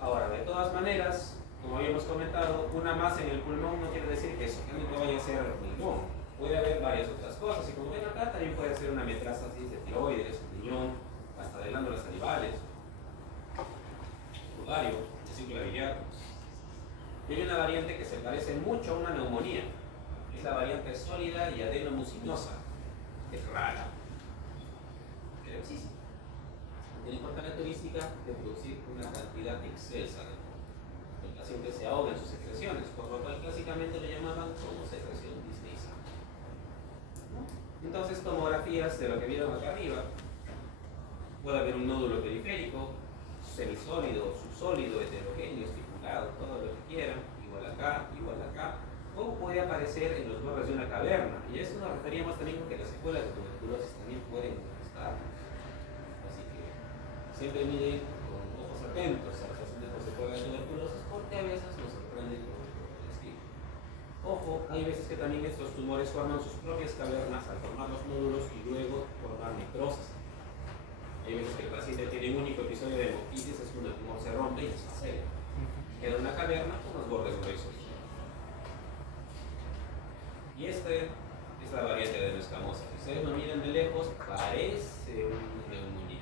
Ahora, de todas maneras, como habíamos comentado, una masa en el pulmón no quiere decir que solamente vaya a ser el pulmón. Puede haber varias otras cosas, y como ven acá, también puede ser una metástasis de tiroides, riñón, hasta de glándulas salivales, ovario, vesícula biliar. Y hay una variante que se parece mucho a una neumonía, es la variante sólida y adenomucinosa, es rara. existe. Tiene por característica de producir una cantidad excelsa de moco. El paciente se ahoga en sus secreciones, por lo cual clásicamente lo llamaban como secreción disneyana. Entonces, tomografías de lo que vieron acá arriba, puede haber un nódulo periférico, semisólido, subsólido, heterogéneo, estipulado, todo lo que quieran, igual acá, o puede aparecer en los bordes de una caverna, y eso nos referíamos también con que las secuelas de tuberculosis también pueden estar. Así que siempre miren con ojos atentos a los pacientes con secuelas de tuberculosis, porque a veces nos sorprenden con el estilo. Ojo, hay veces que también estos tumores forman sus propias cavernas al formar los nódulos y luego formar necrosis. Hay veces que el paciente tiene un único episodio de hemoptisis, es cuando el tumor se rompe y se acera. Queda una caverna con los bordes gruesos. Y esta es la variante de la escamosa. Si ustedes lo miran de lejos, parece una neumonía.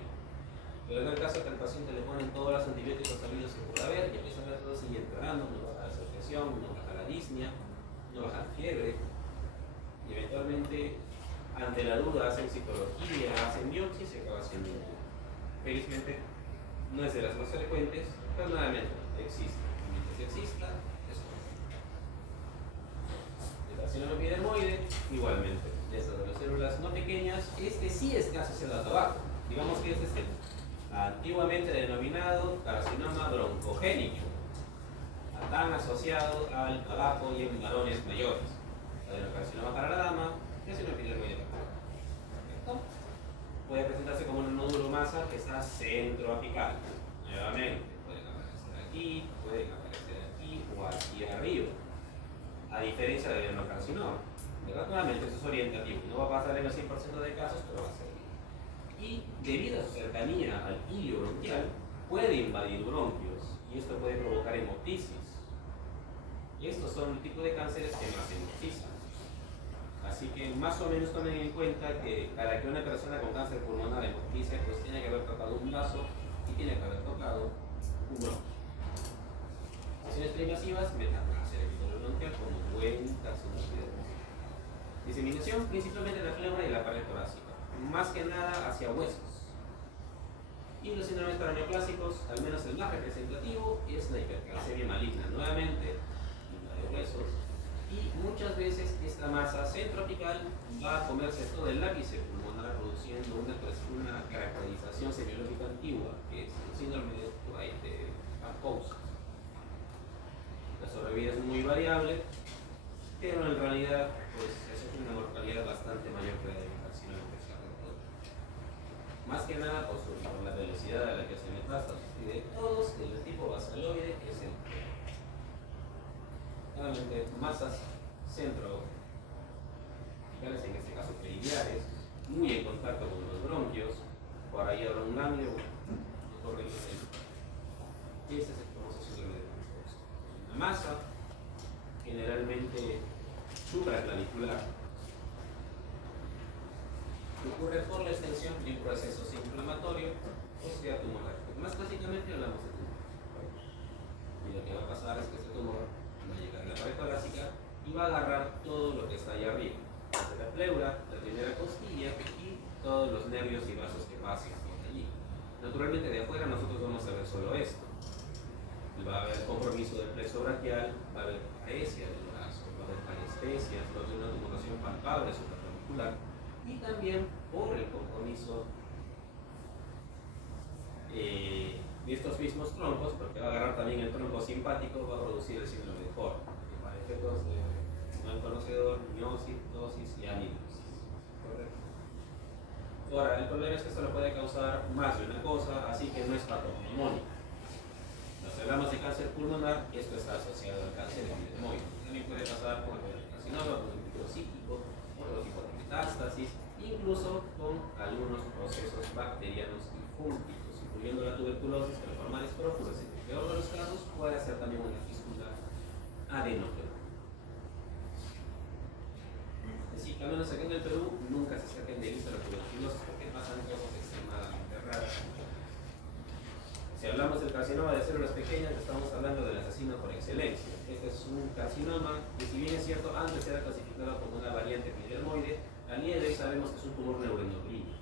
Pero en el caso que al paciente le ponen todos los antibióticos sabidos que pueda haber, y empiezan a ver todo sigue entrando, no baja la secreción, no baja la disnea, no baja la fiebre, y eventualmente, ante la duda, hacen citología, hacen biopsia y se acaba haciendo un tumor. Felizmente, no es de las más frecuentes, pero nuevamente existe. Y mientras exista, es el carcinoma epidermoide, igualmente. Estas de las células no pequeñas, este sí está asociado al tabaco. Digamos que este es el antiguamente denominado carcinoma broncogénico, tan asociado al tabaco y en varones mayores. Adenocarcinoma para la dama, carcinoma epidermoide para la dama. ¿Correcto? Puede presentarse como un nódulo masa que está centroapical. Nuevamente, pueden aparecer aquí o aquí arriba. A diferencia del adenocarcinoma. ¿Verdad? Nuevamente, eso es orientativo. No va a pasar en el 100% de casos, pero va a ser. Y debido a su cercanía al hilio bronquial, puede invadir bronquios y esto puede provocar hemoptisis. Y estos son el tipo de cánceres que más hemoptizan. Así que más o menos tomen en cuenta que para que una persona con cáncer pulmonar hemoptice, pues tiene que haber tocado un vaso y tiene que haber tocado un bronquio. Lesiones preinvasivas, metástasis bronquial como buen carcinoma epidermoide. Diseminación principalmente en la pleura y la pared torácica, más que nada hacia huesos. Y los síndromes paraneoplásicos, al menos el más representativo, es la hipercalcemia maligna, nuevamente, la de huesos. Y muchas veces esta masa centroapical va a comerse todo el lápice pulmonar, produciendo una caracterización semiológica antigua, que es el síndrome de Kaposi. La sobrevida es muy variable, pero en realidad pues, eso es una mortalidad bastante mayor que la del carcinoma intestinal. Más que nada por la velocidad a la que se metástasis. Y de todos, el tipo basaloide es el peor. Nuevamente, masas centroapicales, en este caso periliares, muy en contacto con los bronquios. Por ahí habrá un ganglio, corre el centro. Y este es el famoso síndrome de Kaposi. Una masa generalmente supraclavicular que ocurre por la extensión de un proceso inflamatorio o sea tumoral. Más clásicamente hablamos de tumor. Y lo que va a pasar es que este tumor va a llegar a la pared torácica y va a agarrar todo lo que está ahí arriba, desde la pleura, la primera costilla y todos los nervios y vasos que pasen por allí. Naturalmente de afuera nosotros vamos a ver solo esto. Va a haber compromiso del plexo braquial, va a haber paresia del brazo, va a haber parestesias, va a haber una tumoración palpable supraclavicular y también por el compromiso de estos mismos troncos, porque va a agarrar también el tronco simpático, va a producir el síndrome de Ford, que para efectos de mal conocedor, miosis, ptosis y amilosis. ¿Correcto? Ahora, el problema es que esto lo puede causar más de una cosa, así que no es patognomónico. Nos hablamos de cáncer pulmonar y esto está asociado al cáncer epidermoide. También puede pasar por el carcinoma, por el tipo psíquico, por otro tipo de metástasis, incluso con algunos procesos bacterianos y fúngicos, incluyendo la tuberculosis, que al formar esporófilos, en el peor de los casos, puede hacer también una fístula adenopeural. Así que al menos aquí en el Perú nunca se saquen de vista la tuberculosis porque pasan cosas extremadamente raras. Si hablamos del carcinoma de células pequeñas, estamos hablando del asesino por excelencia. Este es un carcinoma que, si bien es cierto, antes era clasificado como una variante epidermoide, a día de hoy sabemos que es un tumor neuroendocrino.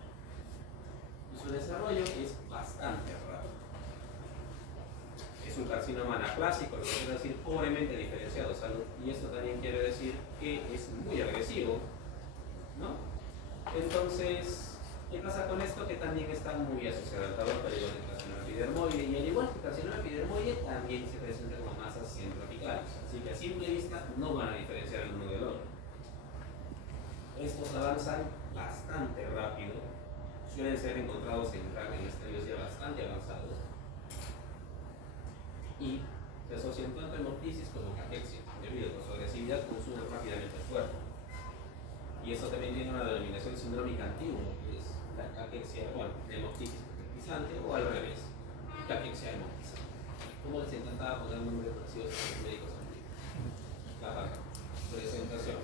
Su desarrollo es bastante rápido. Es un carcinoma anaplásico, lo que quiere decir pobremente diferenciado, salud. Y esto también quiere decir que es muy agresivo, ¿no? Entonces, ¿qué pasa con esto? Que también está muy asociado al tabaco, al igual que el carcinoma epidermoide, y al igual que el carcinoma epidermoide también se presenta como masas centropicales, así que a simple vista no van a diferenciar el uno del otro. Estos avanzan bastante rápido, suelen ser encontrados en estadios ya bastante avanzados y se asocian tanto a hemoptisis como cachexia, debido a su agresividad consumen rápidamente el cuerpo. Y eso también tiene una denominación sindrómica antigua, que es la cachexia, bueno, hemoptisis caquexizante o al revés, cachexia hemoptizante. ¿Cómo les encantaba poner nombres parecidos a los médicos antiguos? La presentación.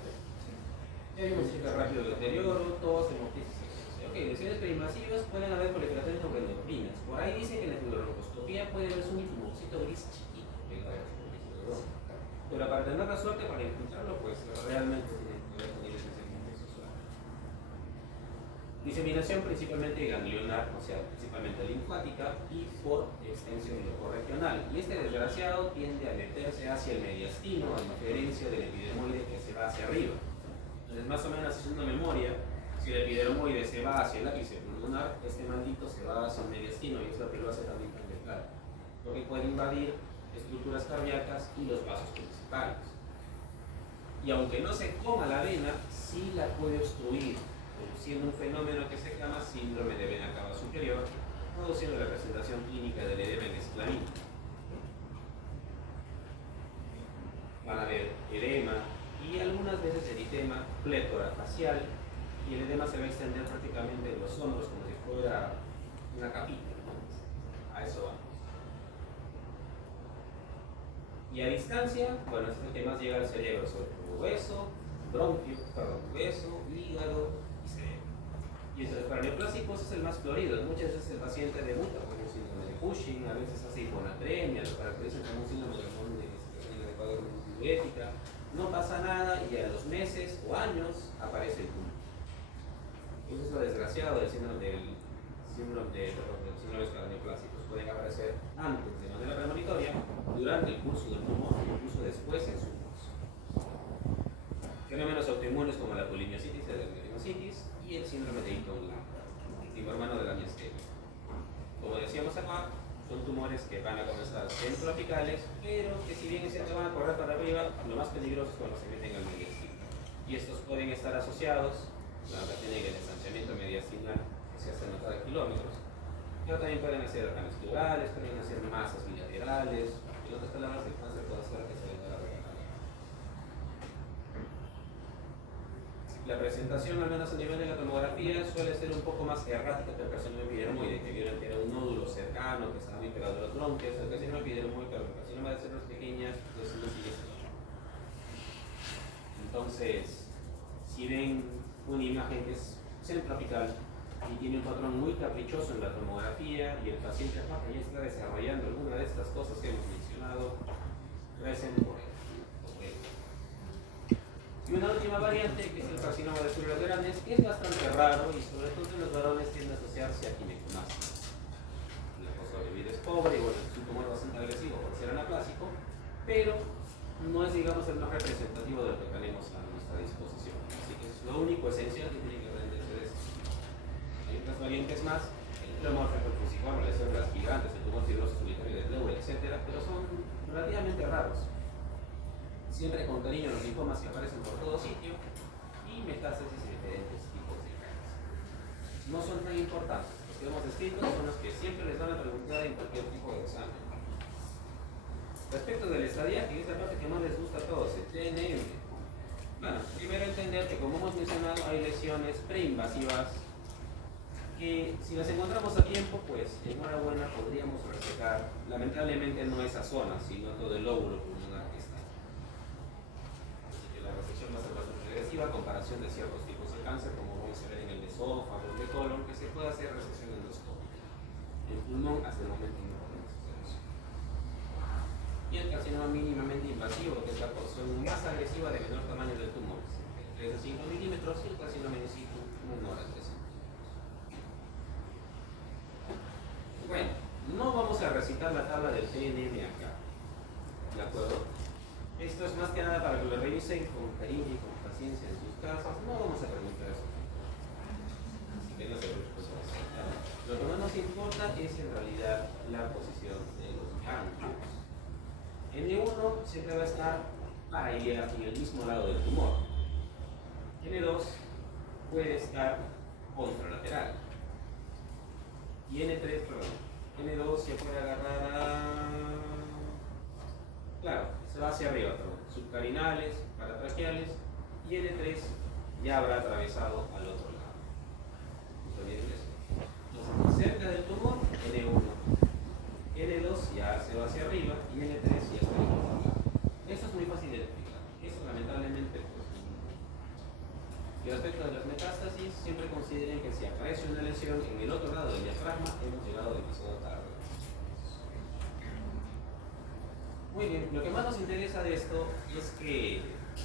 Ya vimos que rápido el deterioro, tos, hemoptisis, etc. Ok, lesiones preinvasivas pueden haber proliferaciones de neuroendocrinas. Por ahí dice que en la fluoroscopía puede verse un tumorcito gris chiquito pegado a la superficie del órgano. Pero para tener la suerte para encontrarlo, pues realmente tiene que ver con niveles de segmento sexual. Diseminación principalmente ganglionar, o sea, principalmente linfática y por extensión locorregional. Y este desgraciado tiende a meterse hacia el mediastino, a diferencia del epidermoide que se va hacia arriba. Entonces, más o menos haciendo una memoria, si el epidermoide se va hacia el ápice pulmonar, este maldito se va hacia el mediastino y es lo que lo hace también tan letal, porque puede invadir estructuras cardíacas y los vasos principales. Y aunque no se coma la vena, sí la puede obstruir, produciendo un fenómeno que se llama síndrome de vena cava superior, produciendo la presentación clínica del edema en esclavina. Van a haber edema y algunas veces eritema, plétora facial, y el edema se va a extender prácticamente en los hombros como si fuera una capita, ¿no? A eso vamos. Y a distancia, bueno, este es el que más llega al cerebro, sobre todo hueso, bronquio, hueso, hígado y cerebro. Y entre los paraneoplásicos es el más florido. Muchas veces el paciente debuta con un síndrome de Cushing, a veces hace hiponatremia, lo caracterizan como un síndrome de gestación inadecuada diurética. No pasa nada y a los meses o años aparece el tumor. Eso es lo desgraciado del síndrome de los síndromes paraneoplásicos. Pueden aparecer antes de manera premonitoria, durante el curso del tumor, incluso después en su curso. Fenómenos autoinmunes como la polimiositis y la dermatomyositis y el síndrome de Eaton-Lambert, primo hermano de la miastenia. Como decíamos acá, son tumores que van a comenzar centropicales, pero que si bien es cierto van a correr para arriba, lo más peligroso es cuando se meten al mediastino. Y estos pueden estar asociados, claro que tienen el distanciamiento mediastinal que se hace notar a kilómetros, pero también pueden hacer organos pleurales, pueden hacer masas bilaterales, en otras palabras el cáncer puede hacer que se venga a la regalar. La presentación, al menos a nivel de la tomografía, suele ser un poco más errática que el carcinoma epidermoide, que vieron que era un nódulo cercano, que estaba muy pegado a los bronquios. El carcinoma epidermoide, pero el carcinoma de células pequeñas, pues no sigue siendo. Entonces, si ven una imagen que es centroapical y tiene un patrón muy caprichoso en la tomografía y el paciente aparte ya está desarrollando alguna de estas cosas que hemos mencionado, recen por él. Y una última variante, que es el carcinoma de células grandes, es bastante raro y sobre todo en los varones tiende a asociarse a ginecomastia. La fosfolipida es pobre y bueno, es un tumor bastante agresivo por ser anaplásico, pero no es, digamos, el más representativo de lo que tenemos a nuestra disposición. Así que es lo único esencial que tienen que aprenderse de esto. Hay otras variantes más, el pleomorfo fusiforme, las células gigantes, el tumor fibroso solitario de Lewy, etc., pero son relativamente raros. Siempre con cariño los linfomas que aparecen por todo sitio y metástasis de diferentes tipos de cáncer. No son tan importantes, los que hemos escrito son los que siempre les van a preguntar en cualquier tipo de examen. Respecto del estadiaje, que es la parte que más les gusta a todos, el TNM. Bueno, primero entender que como hemos mencionado hay lesiones preinvasivas que si las encontramos a tiempo, pues enhorabuena, podríamos respetar lamentablemente no esa zona, sino todo el lóbulo pulmonar que está. La resección va a ser bastante regresiva a comparación de ciertos tipos de cáncer, como vamos a ver en el esófago, el de colon, que se puede hacer resección endoscópica. El pulmón hasta el momento no podemos hacer eso. Y el carcinoma mínimamente invasivo, que es la porción más agresiva de menor tamaño del tumor, 3 a 5 milímetros, y el carcinoma in situ menor a 3 centímetros. No vamos a recitar la tabla del TNM acá, ¿de acuerdo? Esto es más que nada para que lo revisen con cariño y con paciencia en sus casas. No vamos a preguntar eso. Así que no se preocupen. Lo que más nos importa es en realidad la posición de los ganglios. N1 siempre va a estar ahí en el mismo lado del tumor. N2 puede estar contralateral. Y N3, perdón, N2 se puede agarrar a... Claro, se va hacia arriba, perdón. Subcarinales, paratraqueales, y N3 ya habrá atravesado al otro lado. ¿Está bien eso? Entonces, cerca del tumor, N1. N2 ya se va hacia arriba y N3 ya está en el otro lado. Eso es muy fácil de explicar. Eso lamentablemente, pues, y respecto de las metástasis, siempre consideren que si aparece una lesión en el otro lado del diafragma, hemos llegado demasiado tarde. Muy bien, lo que más nos interesa de esto es que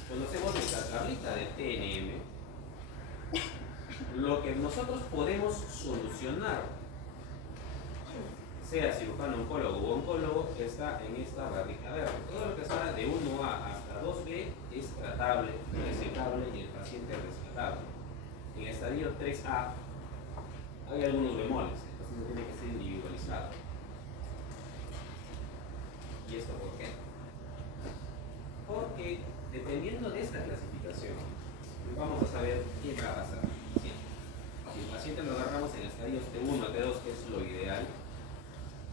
conocemos nuestra tablita de TNM, lo que nosotros podemos solucionar, sea cirujano oncólogo o oncólogo, está en esta barrita verde. Todo lo que está de 1A hasta 2B es tratable, resecable y el paciente es rescatable. En el estadio 3A hay algunos bemoles, el paciente tiene que ser individualizado. ¿Y esto por qué? Porque dependiendo de esta clasificación, vamos a saber qué va a pasar. Si el paciente lo agarramos en estadios T1 a T2, que es lo ideal,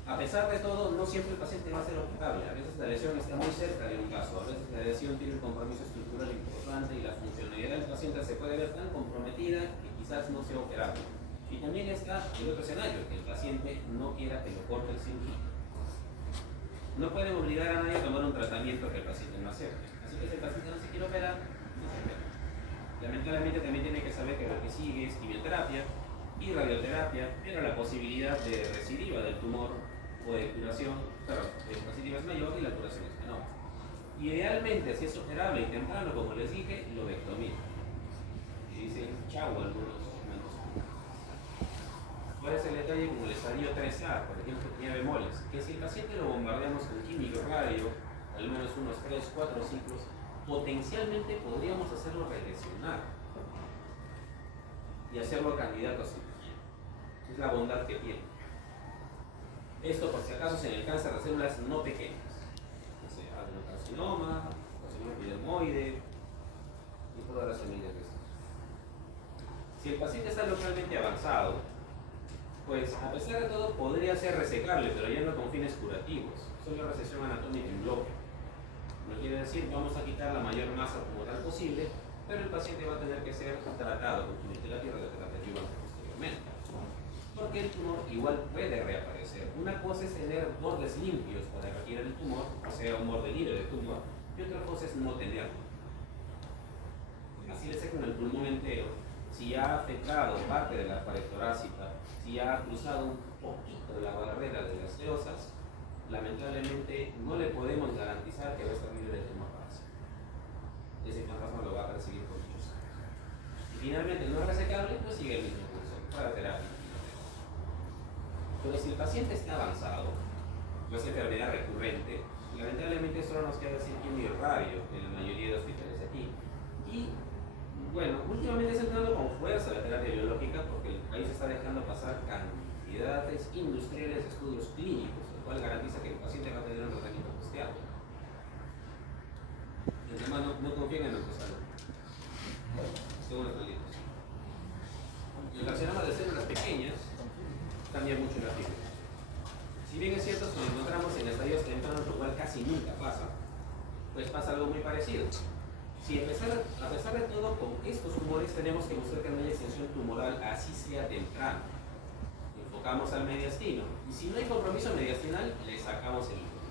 a pesar de todo, no siempre el paciente va a ser operable. A veces la lesión está muy cerca de un caso, a veces la lesión tiene un compromiso estructural importante y la funcionalidad del paciente se puede ver tan comprometida que quizás no sea operable. Y también está el otro escenario, que el paciente no quiera que lo corte el cirujano. No pueden obligar a nadie a tomar un tratamiento que el paciente no acepte. Así que si el paciente no se quiere operar, no se opera. Lamentablemente también tiene que saber que lo que sigue es quimioterapia y radioterapia, pero la posibilidad de recidiva del tumor o de curación, claro, la recidiva es mayor y la curación es menor. Idealmente, si es operable y temprano, como les dije, lobectomía. Y dicen chau algunos momentos. ¿Cuál es el detalle con el estadio 3A? Por ejemplo, tenía bemoles, que si el paciente lo bombardeamos con químico radio, al menos unos 3, 4 ciclos, potencialmente podríamos hacerlo regresionar y hacerlo candidato a cirugía. Es la bondad que tiene. Esto por si acaso es en el cáncer de células no pequeñas, o sea, adenocarcinoma, carcinoma epidermoide y todas las semillas de estos. Si el paciente está localmente avanzado, pues a pesar de todo podría ser resecable, pero ya no con fines curativos, solo resección anatómica en bloque. No quiere decir vamos a quitar la mayor masa como tal posible, pero el paciente va a tener que ser tratado con quimioterapia y radioterapia posteriormente. Porque el tumor igual puede reaparecer. Una cosa es tener bordes limpios para retirar el tumor, o sea, un borde libre de tumor, y otra cosa es no tenerlo. Así le con el pulmón entero. Si ha afectado parte de la pared torácica, si ha cruzado un poquito de la barrera de las eosas, lamentablemente no le podemos garantizar que va a estar libre de tumor parásito. Ese fantasma lo va a perseguir por muchos años. Y finalmente no es resecable, pues sigue el mismo curso para terapia. Pero si el paciente está avanzado, o es enfermedad recurrente, lamentablemente solo nos queda decir quimio y radio en la mayoría de hospitales de aquí. Y bueno, últimamente se está entrando con fuerza la terapia biológica porque el país está dejando pasar cantidades industriales de estudios clínicos, lo cual garantiza que el paciente va a tener un tratamiento costeado. Los demás no confían en nuestra salud, según los médicos. El carcinoma de células pequeñas cambia mucho la fibra. Si bien es cierto, si nos encontramos en estadios tempranos, lo cual casi nunca pasa, pues pasa algo muy parecido. Si a pesar de todo, con estos tumores tenemos que buscar que no haya extensión tumoral, así sea temprano. Enfocamos al mediastino. Y si no hay compromiso mediastinal, le sacamos el lóbulo.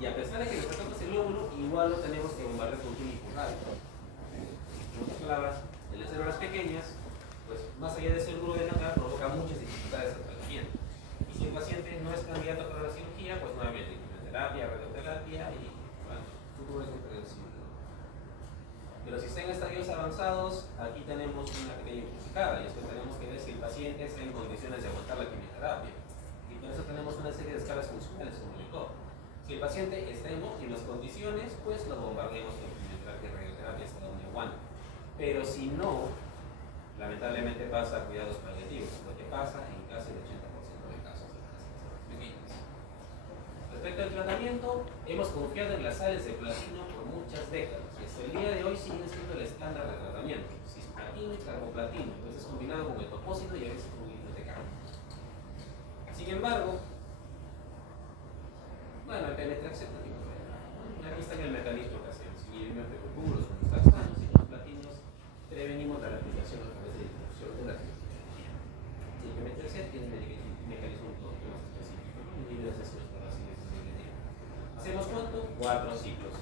Y a pesar de que le sacamos el lóbulo, igual lo tenemos que bombardear con químico radio. En otras palabras, en las células pequeñas, pues más allá de ser duro de notar, provoca muchas dificultades de tratamiento. Y si el paciente no es candidato para la cirugía, pues nuevamente quimioterapia, radioterapia y bueno, futuro es impredecible. Pero si está en estadios avanzados, aquí tenemos una pequeña encrucijada y es que tenemos que ver si el paciente está en condiciones de aguantar la quimioterapia. Y por eso tenemos una serie de escalas funcionales como el ECOG. Si el paciente está en óptimas condiciones, pues lo bombardeamos con radioterapia hasta donde aguante. Pero si no, lamentablemente pasa a cuidados paliativos, lo que pasa en casi el 80% de casos de las personas pequeñas. Respecto al tratamiento, hemos confiado en las sales de platino por muchas décadas y hasta el día de hoy siguen siendo el estándar de tratamiento. Cisplatino y carboplatino, a veces combinado con el topósito y a veces con glutatión. Sin embargo, bueno, el pemetrexed no tiene problema. Aquí está en el mecanismo que hacemos. Inhibimos de puros con los taxanos y los platinos prevenimos la replicación a través de difusión de la fisiología. Si el pemetrexed tiene un mecanismo un poco más específico, ¿no? Inhibe las sesiones parasitas de ¿hacemos cuánto? 4 ciclos.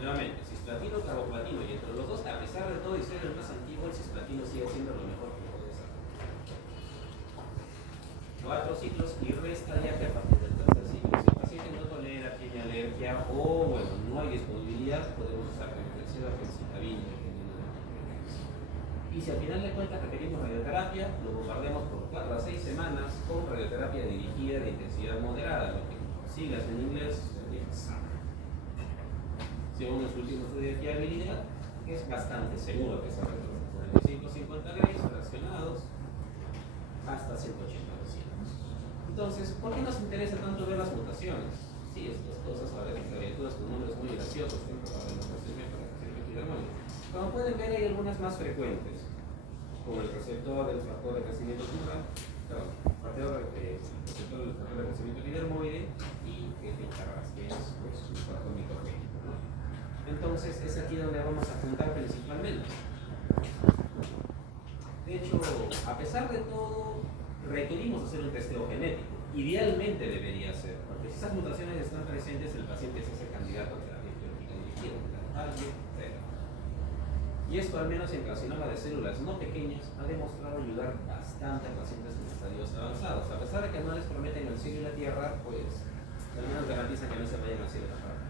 Nuevamente, cisplatino, carboplatino, y entre los dos, a pesar de todo y ser el más antiguo, el cisplatino sigue siendo lo mejor que puede ser. 4 ciclos y resta ya que a partir del tercer ciclo, si el paciente no tolera, tiene alergia o bueno, no hay disponibilidad, podemos usar pemetrexed o gemcitabina, dependiendo de la frecuencia. Y si al final de cuentas requerimos radioterapia, lo bombardeamos por 4 a 6 semanas con radioterapia dirigida de intensidad moderada, lo que siglas en inglés SAM. Según los últimos estudios de fiabilidad, que es bastante seguro que se retorna. 45-50 grays fraccionados hasta 180 vecinos. Entonces, ¿por qué nos interesa tanto ver las mutaciones? Sí, estas cosas a veces abreviaturas con nombres muy graciosos, que probablemente no sirven para que sirva epidermoide. Como pueden ver, hay algunas más frecuentes, como el receptor del factor de crecimiento tumoral, receptor del factor de crecimiento epidermoide y el beta-RAS, que es pues, un factor microgénico, ¿no? Entonces, es aquí donde vamos a apuntar principalmente. De hecho, a pesar de todo, requerimos hacer un testeo genético. Idealmente debería ser, porque si esas mutaciones están presentes, el paciente se hace candidato a terapia biológica dirigida, etc. Y esto, al menos en carcinoma de células no pequeñas, ha demostrado ayudar bastante a pacientes en estadios avanzados. A pesar de que no les prometen el cielo y la tierra, pues al menos garantizan que no se vayan al cielo y la tierra.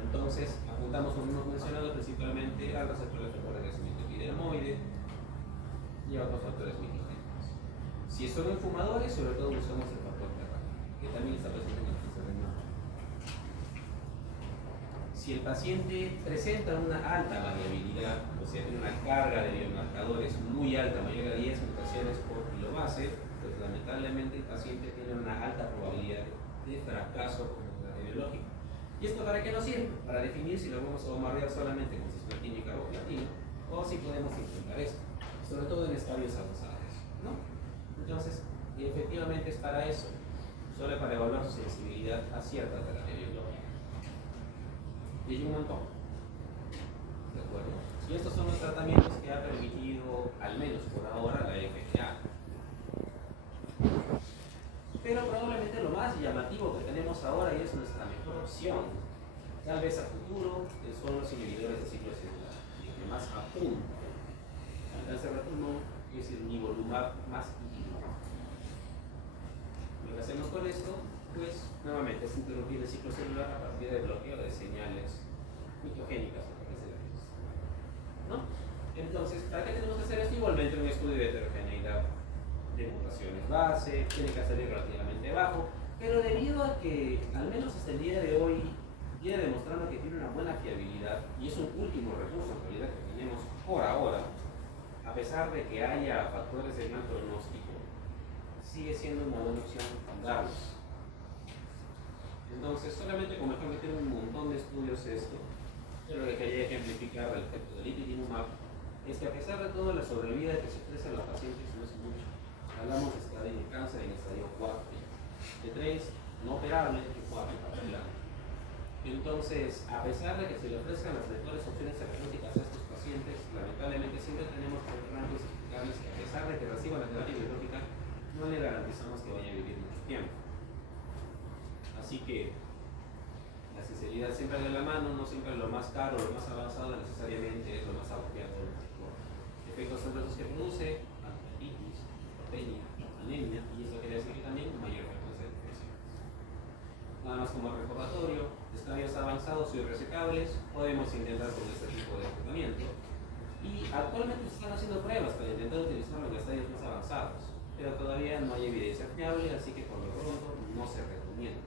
Entonces, apuntamos, como hemos mencionado, principalmente al receptor de factor de crecimiento epidermoide y a otros factores microgénicos. Si son fumadores, sobre todo buscamos el factor TRA, que también está presente en el cáncer de mama. Si el paciente presenta una alta variabilidad, o sea, tiene una carga de biomarcadores muy alta, mayor a 10 mutaciones por kilobase, pues lamentablemente el paciente tiene una alta probabilidad de fracaso como terapia biológica. ¿Y esto para qué nos sirve? Para definir si lo vamos a bombardear solamente con cisplatino y carboplatino o si podemos intentar esto, sobre todo en estadios avanzados, ¿no? Entonces, efectivamente es para eso, solo para evaluar su sensibilidad a cierta terapia biológica. Y hay un montón, ¿de acuerdo? Y estos son los tratamientos que ha permitido, al menos por ahora, la FDA. Pero probablemente lo más llamativo que tenemos ahora y es nuestra mejor opción, tal vez a futuro, son los inhibidores de ciclo celular, el que más apunta al cáncer de pulmón, es el nivolumab más inhibidor. Lo que hacemos con esto, pues nuevamente es interrumpir el ciclo celular a partir del bloqueo de señales microgénicas a través de la virus, ¿no? Entonces, ¿para qué tenemos que hacer esto? Igualmente un estudio de heterogeneidad de mutaciones base, tiene que salir relativamente bajo, pero debido a que, al menos hasta el día de hoy, viene demostrando que tiene una buena fiabilidad y es un último recurso en realidad que tenemos por ahora, a pesar de que haya factores de mal pronóstico, sigue siendo una buena opción darlos. Entonces, solamente como ejemplo, un montón de estudios esto, pero lo que quería ejemplificar el efecto del ipilimumab es que a pesar de todo, la sobrevida que se ofrece a los pacientes no es mucho. Hablamos de estadio de cáncer en estadio 4, de 3 no operable, de 4 papilado. Entonces, a pesar de que se le ofrezcan las mejores opciones terapéuticas a estos pacientes, lamentablemente siempre tenemos que explicarles que a pesar de que reciban la terapia biológica, no le garantizamos que vaya a vivir mucho tiempo. Así que la sinceridad siempre de la mano, no siempre lo más caro, lo más avanzado necesariamente es lo más apropiado por efectos adversos que produce, pancreatitis, neutropenia, anemia, y eso quiere decir que también mayor frecuencia de infecciones. Nada más como recordatorio, estadios avanzados y irresecables, podemos intentar con este tipo de tratamiento. Y actualmente se están haciendo pruebas para intentar utilizarlo en estadios más avanzados. pero todavía no hay evidencia fiable, así que por lo pronto no se recomienda.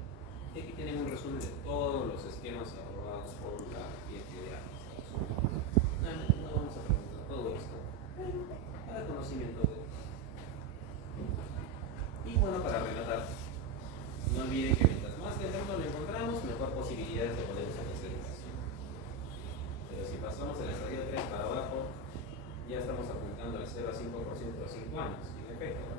Y aquí tienen un resumen de todos los esquemas aprobados por la FDA. No vamos a preguntar todo esto, pero para conocimiento de. Y bueno, para relatar, no olviden que mientras más temprano lo encontramos, mejor posibilidades de poder usar esta educación. Pero si pasamos el estadio 3 para abajo, ya estamos apuntando al 0 a 5% a 5 años. Y en efecto,